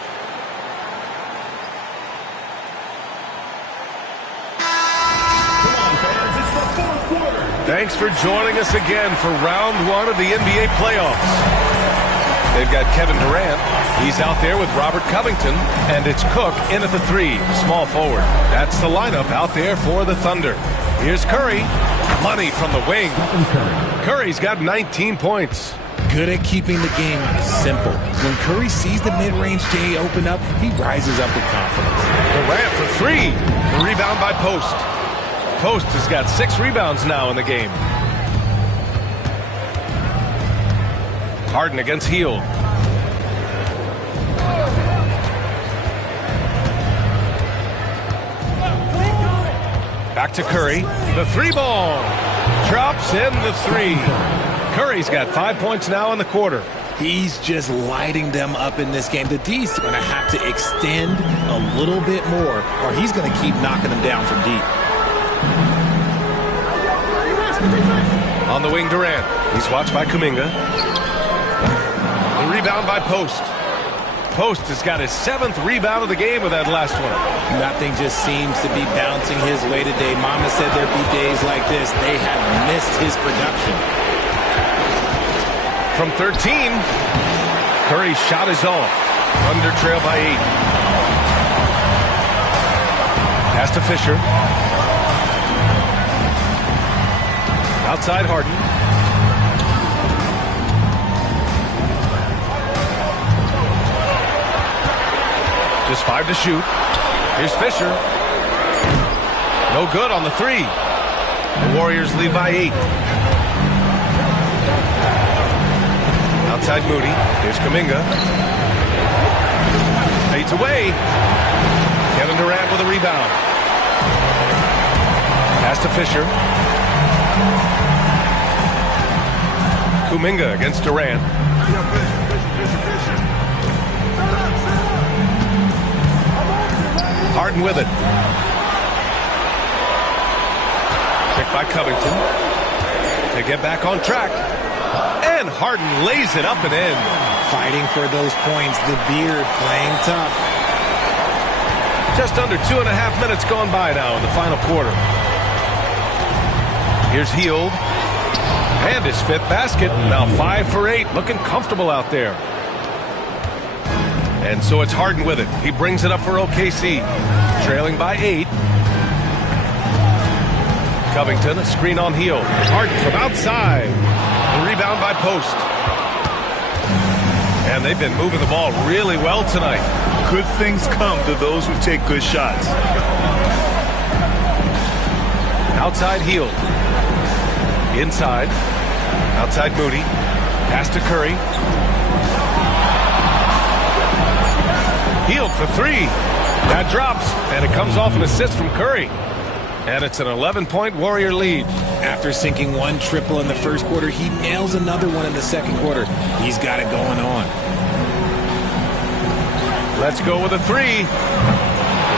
Thanks for joining us again for round 1 of the NBA playoffs. They've got Kevin Durant. He's out there with Robert Covington, and it's Cook in at the 3, small forward. That's the lineup out there for the Thunder. Here's Curry. Money from the wing. Curry's got 19 points. Good at keeping the game simple. When Curry sees the mid-range J open up, he rises up with confidence. Durant for 3. The rebound by Post. Post has got 6 rebounds now in the game. Harden against Hield. Back to Curry. The 3 ball. Drops in the 3. Curry's got 5 points now in the quarter. He's just lighting them up in this game. The D's going to have to extend a little bit more, or he's going to keep knocking them down from deep. On the wing, Durant. He's watched by Kuminga. The rebound by Post. Post has got his 7th rebound of the game with that last one. Nothing just seems to be bouncing his way today. Mama said there'd be days like this. They have missed his production. From 13, Curry's shot is off. Thunder trail by 8. Pass to Fisher. Outside Harden. Just 5 to shoot. Here's Fisher. No good on the 3. The Warriors lead by 8. Outside Moody. Here's Kuminga. Fades away. Kevin Durant with a rebound. Pass to Fisher. Kuminga against Durant. Harden with it. Picked by Covington. To get back on track. And Harden lays it up and in. Fighting for those points. The beard playing tough. Just under 2.5 minutes gone by now in the final quarter. Here's Hield. And his 5th basket. Now 5 for 8. Looking comfortable out there. And so it's Harden with it. He brings it up for OKC. Trailing by 8. Covington, a screen on Hield. Harden from outside. The rebound by Post. And they've been moving the ball really well tonight. Good things come to those who take good shots. Outside Hield. Inside. Outside Moody. Pass to Curry. Hield for 3. That drops, and it comes off an assist from Curry. And it's an 11-point Warrior lead. After sinking 1 triple in the first quarter, he nails another one in the second quarter. He's got it going on. Let's go with a 3.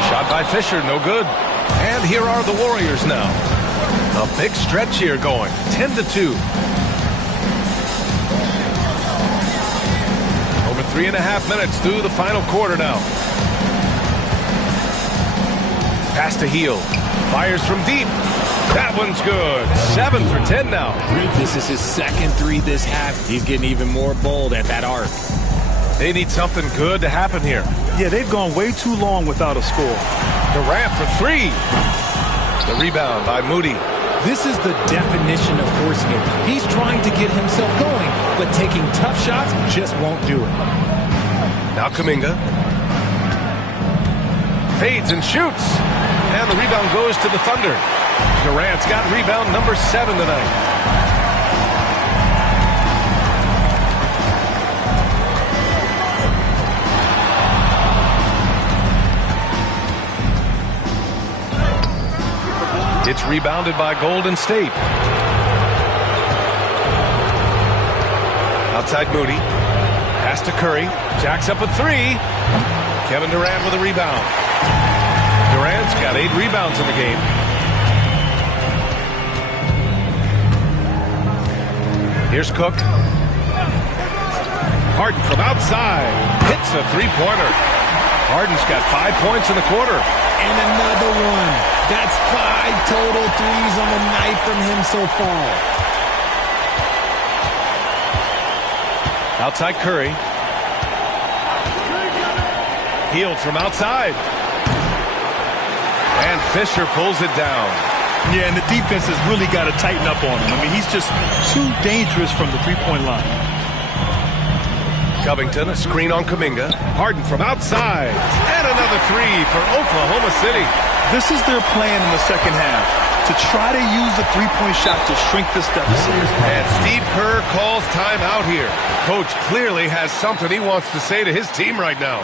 Shot by Fisher, no good. And here are the Warriors now. A big stretch here going, 10-2. Over 3.5 minutes through the final quarter now. Pass to Hield. Fires from deep. That one's good. 7 for 10 now. This is his second 3 this half. He's getting even more bold at that arc. They need something good to happen here. Yeah, they've gone way too long without a score. Durant for 3. The rebound by Moody. This is the definition of forcing it. He's trying to get himself going, but taking tough shots just won't do it. Now Kuminga. Fades and shoots. And the rebound goes to the Thunder. Durant's got rebound number 7 tonight. It's rebounded by Golden State. Outside Moody. Pass to Curry. Jacks up a three. Kevin Durant with a rebound. Durant's got 8 rebounds in the game. Here's Cook. Harden from outside. Hits a three-pointer. Harden's got 5 points in the quarter. And another one. That's 5 total threes on the night from him so far. Outside Curry. Healed from outside. And Fisher pulls it down. Yeah, and the defense has really got to tighten up on him. I mean, he's just too dangerous from the three-point line. Covington, a screen on Kuminga. Harden from outside. And another three for Oklahoma City. This is their plan in the second half, to try to use the three-point shot to shrink this deficit. And Steve Kerr calls timeout here. Coach clearly has something he wants to say to his team right now.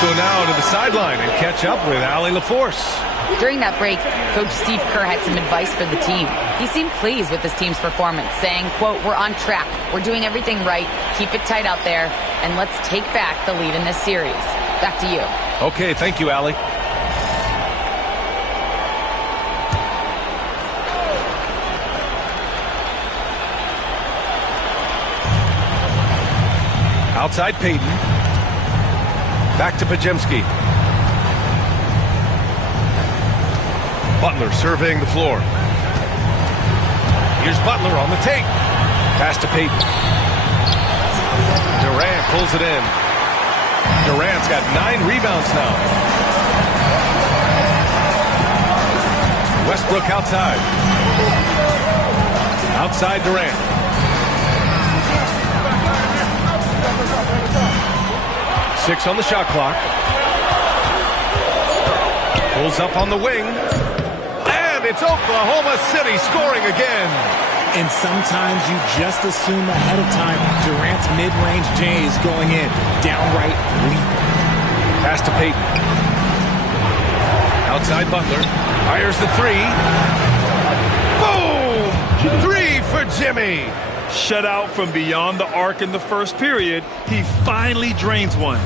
Go now to the sideline and catch up with Allie LaForce. During that break, Coach Steve Kerr had some advice for the team. He seemed pleased with his team's performance, saying, quote, "We're on track. We're doing everything right. Keep it tight out there, and let's take back the lead in this series." Back to you. Okay, thank you, Allie. Outside Payton. Back to Pajemski. Butler surveying the floor. Here's Butler on the take. Pass to Payton. Durant pulls it in. Durant's got 9 rebounds now. Westbrook outside. Outside Durant. Six on the shot clock. Pulls up on the wing. And it's Oklahoma City scoring again. And sometimes you just assume ahead of time Durant's mid-range J is going in. Downright lethal. Pass to Payton. Outside Butler. Fires the three. Boom! 3 for Jimmy. Shut out from beyond the arc in the first period. He finally drains one.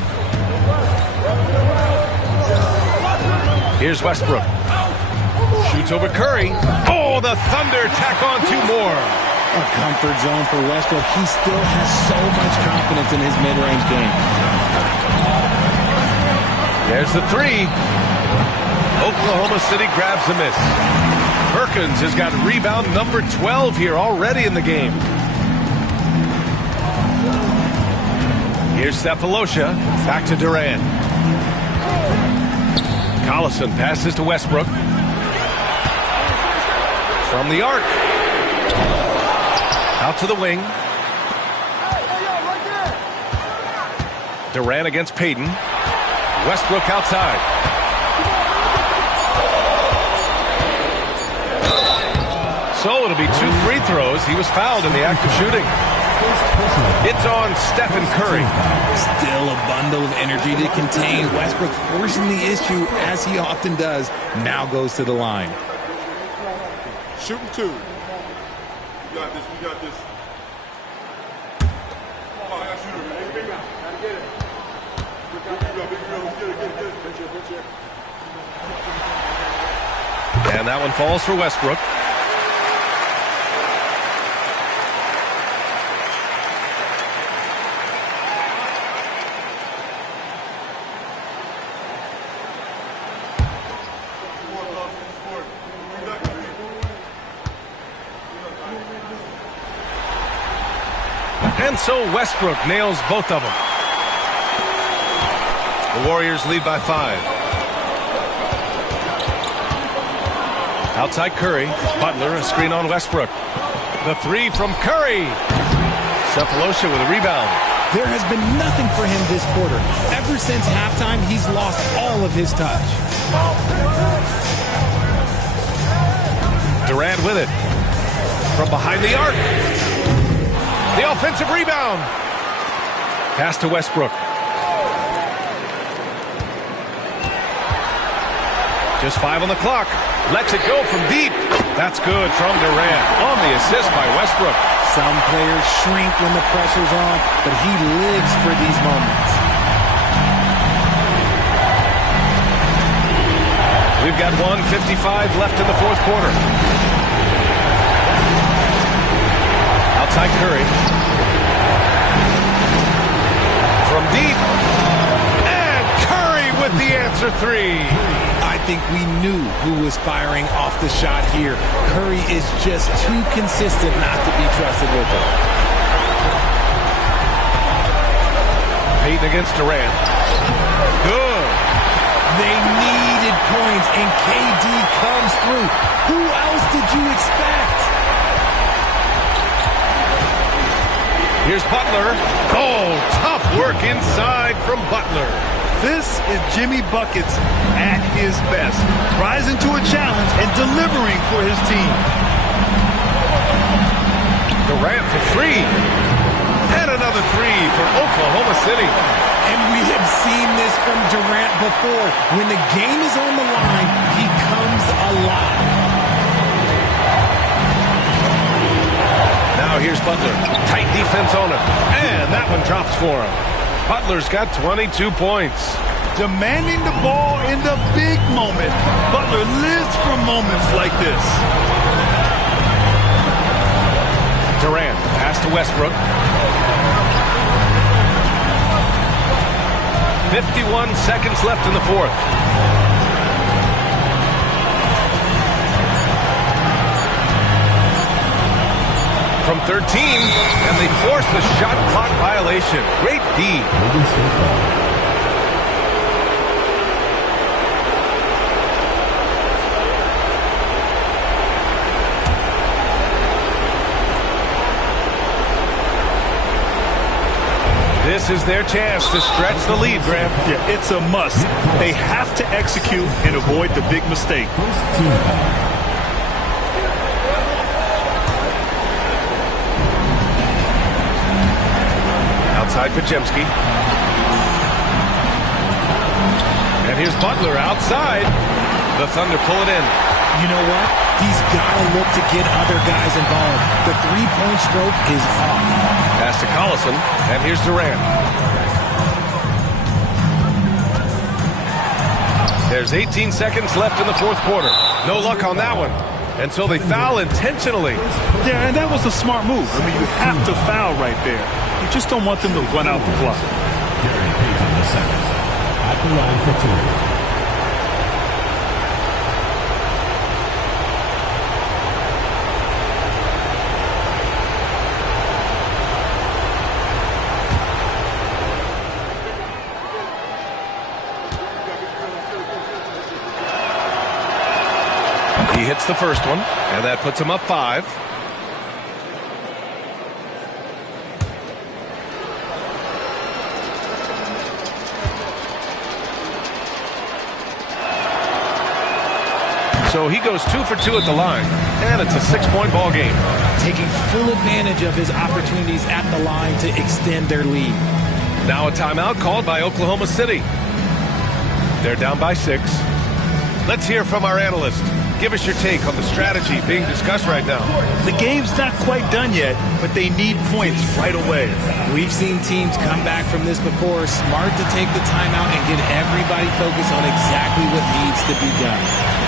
Here's Westbrook. Shoots over Curry. Oh, the Thunder tack on 2 more. A comfort zone for Westbrook. He still has so much confidence in his mid-range game. There's the three. Oklahoma City grabs the miss. Perkins has got rebound number 12 here already in the game. Here's Cephalosha. Back to Durant. Collison passes to Westbrook. From the arc. Out to the wing. Durant against Payton. Westbrook outside. So it'll be 2 free throws. He was fouled in the act of shooting. It's on Stephen Curry. Still a bundle of energy to contain. Westbrook forcing the issue, as he often does, now goes to the line. Shooting 2. We got this. We got this. Oh, I got shooter, man. Big man. Gotta get it. Get it. And that one falls for Westbrook. And so Westbrook nails both of them. The Warriors lead by 5. Outside Curry. Butler, a screen on Westbrook. The 3 from Curry. Cephalosha with a rebound. There has been nothing for him this quarter. Ever since halftime, he's lost all of his touch. Durant with it. From behind the arc. The offensive rebound. Pass to Westbrook. Just 5 on the clock. Lets it go from deep. That's good from Durant on the assist by Westbrook. Some players shrink when the pressure's on, but he lives for these moments. We've got 1:55 left in the fourth quarter. Outside Curry. From deep. And Curry with the answer 3. I think we knew who was firing off the shot here. Curry is just too consistent not to be trusted with it. Payton against Durant. Good. They needed points, and KD comes through. Who else did you expect? Here's Butler. Oh, tough work inside from Butler. This is Jimmy Buckets at his best, rising to a challenge and delivering for his team. Durant for 3. And another 3 for Oklahoma City. And we have seen this from Durant before. When the game is on the line, he comes alive. Now here's Butler. Tight defense on him. And that one drops for him. Butler's got 22 points. Demanding the ball in the big moment. Butler lives for moments like this. Durant, pass to Westbrook. 51 seconds left in the fourth. From 13, and they force the shot clock violation. Great D. This is their chance to stretch the lead, Graham. Yeah, it's a must. They have to execute and avoid the big mistake. Outside Pajemski. And here's Butler outside. The Thunder pull it in. You know what? He's got to look to get other guys involved. The three-point stroke is off. Pass to Collison. And here's Durant. There's 18 seconds left in the fourth quarter. No luck on that one. Until they foul intentionally. Yeah, and that was a smart move. I mean, you have to foul right there. You just don't want them to run out the clock. Gary Payton II at the line for 2. He hits the first one, and that puts him up 5. So he goes 2 for 2 at the line, and it's a 6-point ball game. Taking full advantage of his opportunities at the line to extend their lead. Now a timeout called by Oklahoma City. They're down by 6. Let's hear from our analyst. Give us your take on the strategy being discussed right now. The game's not quite done yet, but they need points right away. We've seen teams come back from this before. Smart to take the timeout and get everybody focused on exactly what needs to be done.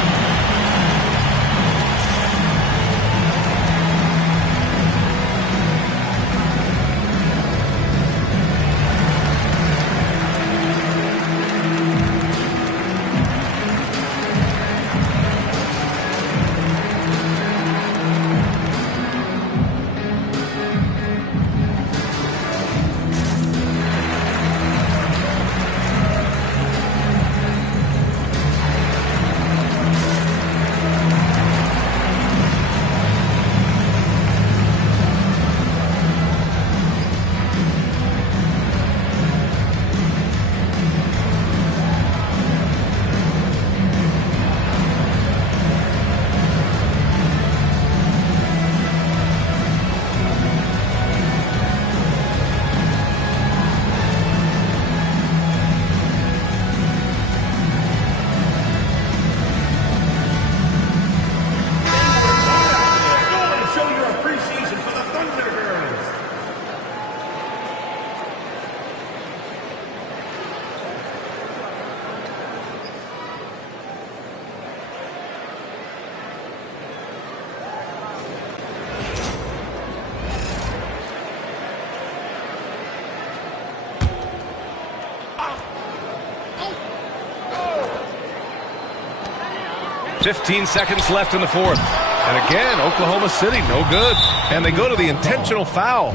.15 seconds left in the fourth. And again, Oklahoma City, no good. And they go to the intentional foul.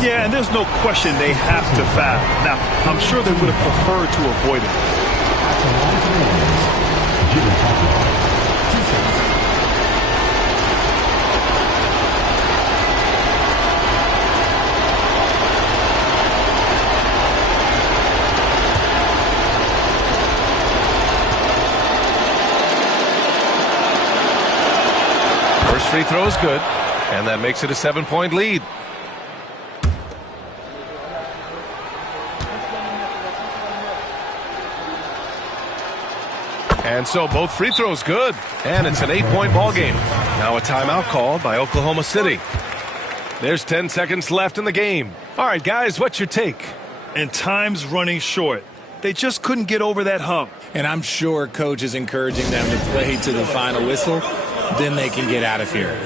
Yeah, and there's no question they have to foul. Now, I'm sure they would have preferred to avoid it. First free throw is good, and that makes it a 7-point lead. And so both free throws good, and it's an 8-point ball game. Now a timeout called by Oklahoma City. There's 10 seconds left in the game. All right, guys, what's your take? And time's running short. They just couldn't get over that hump. And I'm sure coach is encouraging them to play to the final whistle. Then they can get out of here.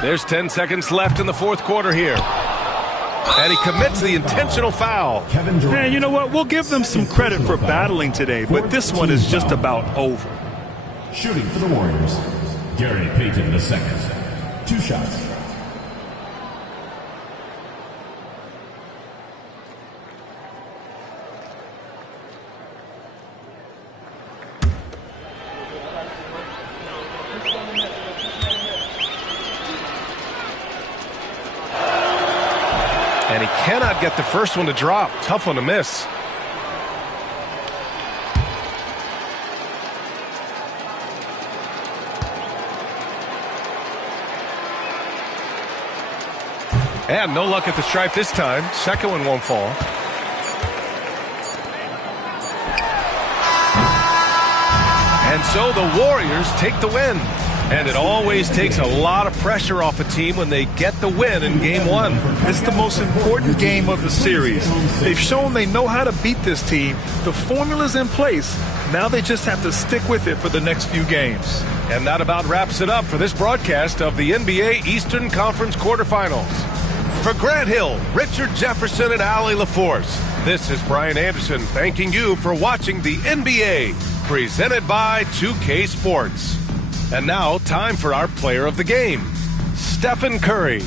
There's 10 seconds left in the fourth quarter here. And he commits the intentional foul. Man, you know what? We'll give them some credit for battling today, but this one is just about over. Shooting for the Warriors, Gary Payton II. 2 shots. And he cannot get the first one to drop. Tough one to miss. And no luck at the stripe this time. Second one won't fall. And so the Warriors take the win. And it always takes a lot of pressure off a team when they get the win in Game 1. It's the most important game of the series. They've shown they know how to beat this team. The formula's in place. Now they just have to stick with it for the next few games. And that about wraps it up for this broadcast of the NBA Eastern Conference quarterfinals. For Grant Hill, Richard Jefferson, and Allie LaForce, this is Brian Anderson thanking you for watching the NBA, presented by 2K Sports. And now, time for our player of the game, Stephen Curry.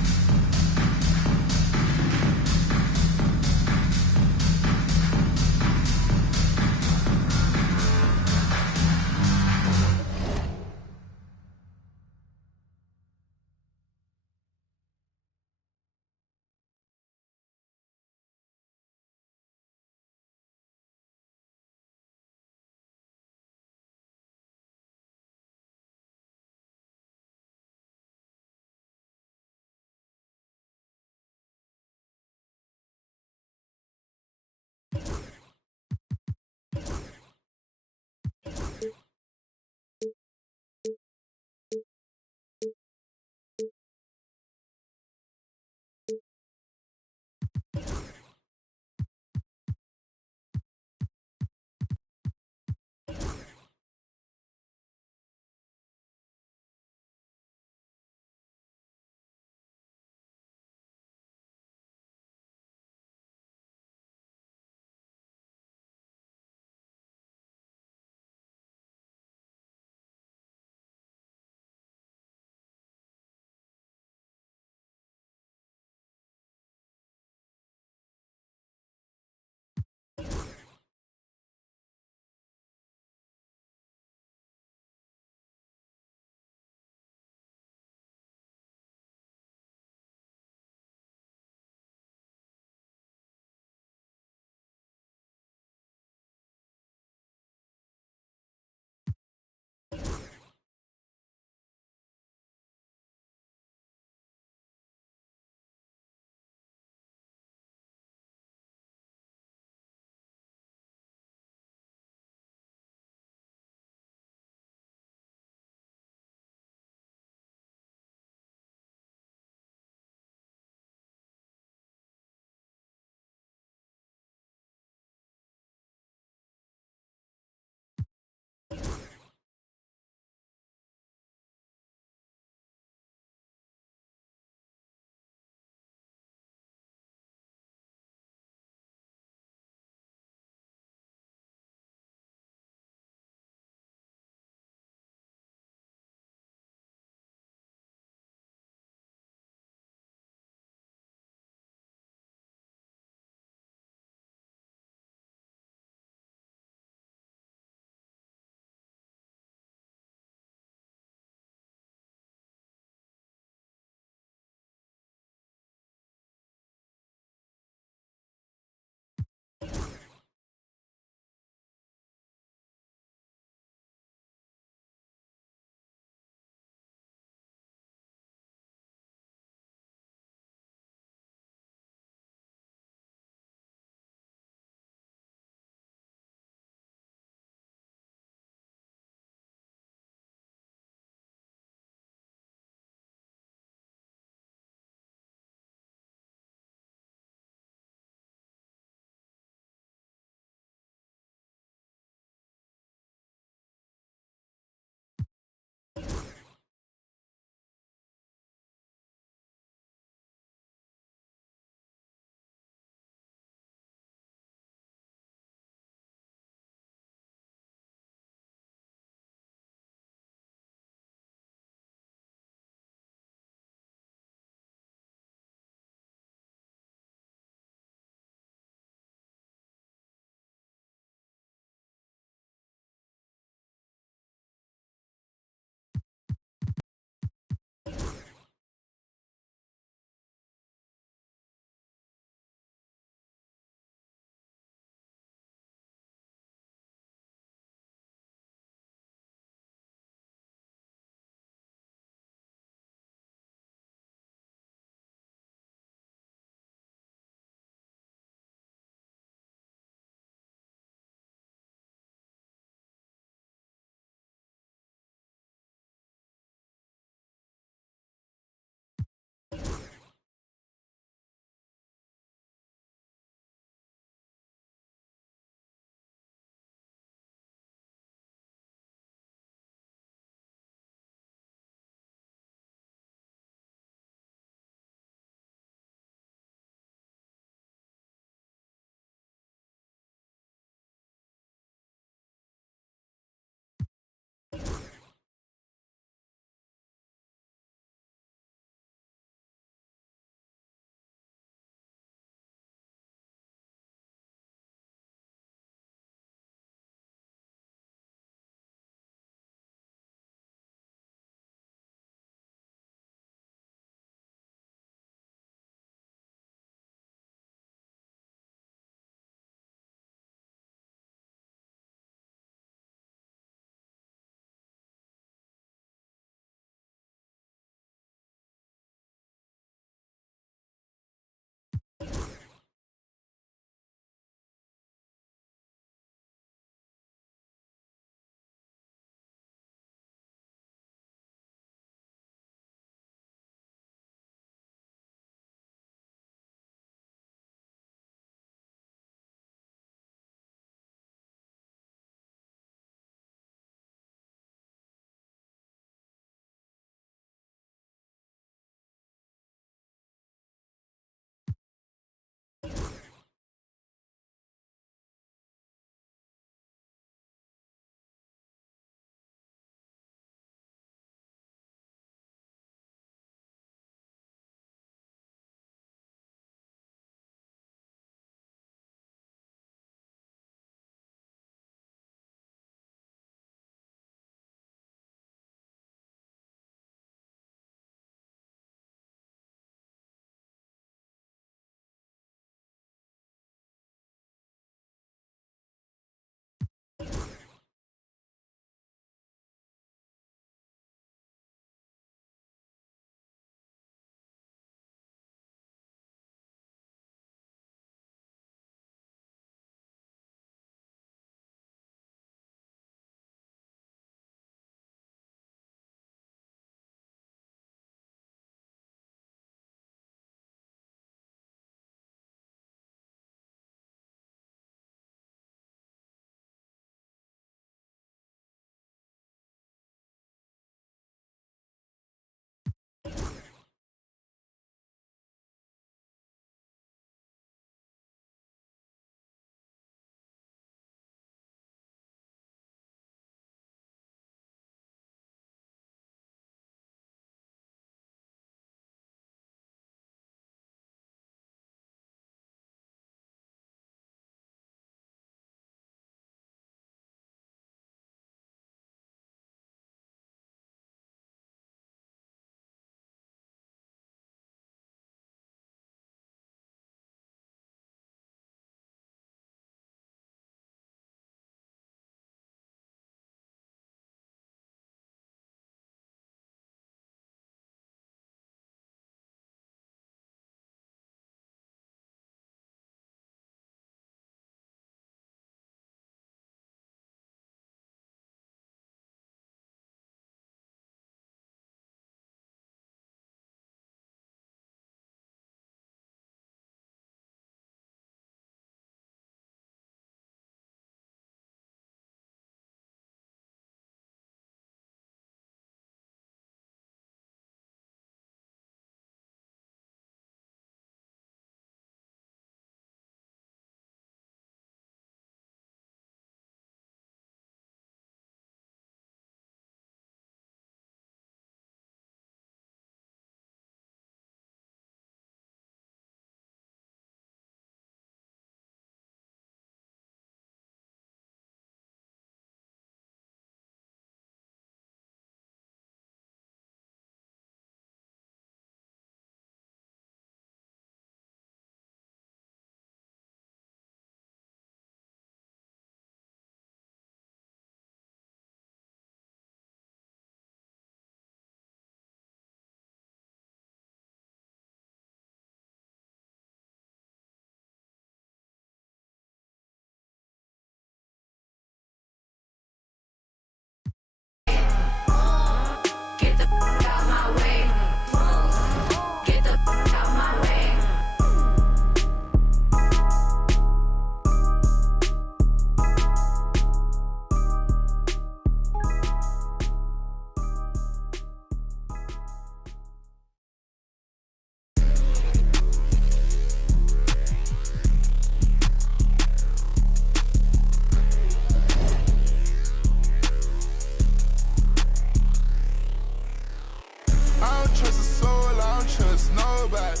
I don't trust a soul, I don't trust nobody.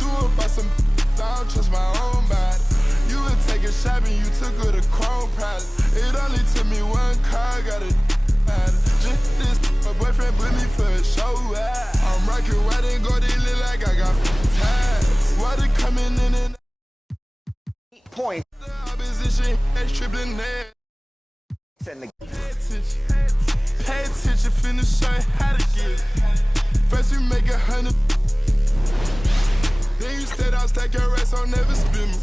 Do it by some, I don't trust my own body. You would take a shot and you took her to Chrome Palace. It only took me one car, got a just this, my boyfriend put me for a show. I'm rocking white and gold, it look like I got tags. Water coming in and 8 points. the opposition has tripling there. Pay attention, finna show you how to get it. First we make 100. Then you stayed out, stack your rest, I'll never spin me.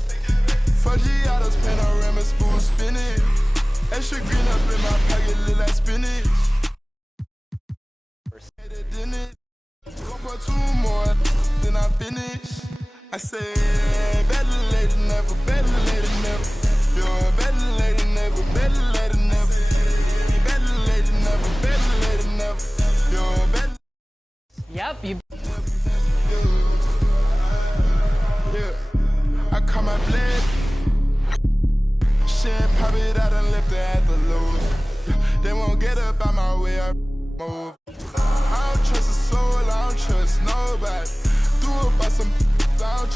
Fudgiatos, panorama, spoon spinning. Extra green up in my pocket, look like spinach. Go for 2 more, then I finish. I said, better late than never, better late than never. You're better late than never, better late than never. Better late than never, better late than never. You're better. Yep, you. Yeah, I call my blade. Shit, pop it out and left it at the load. They won't get up out my way, I move. I don't trust a soul, I don't trust nobody. Do it by some, I don't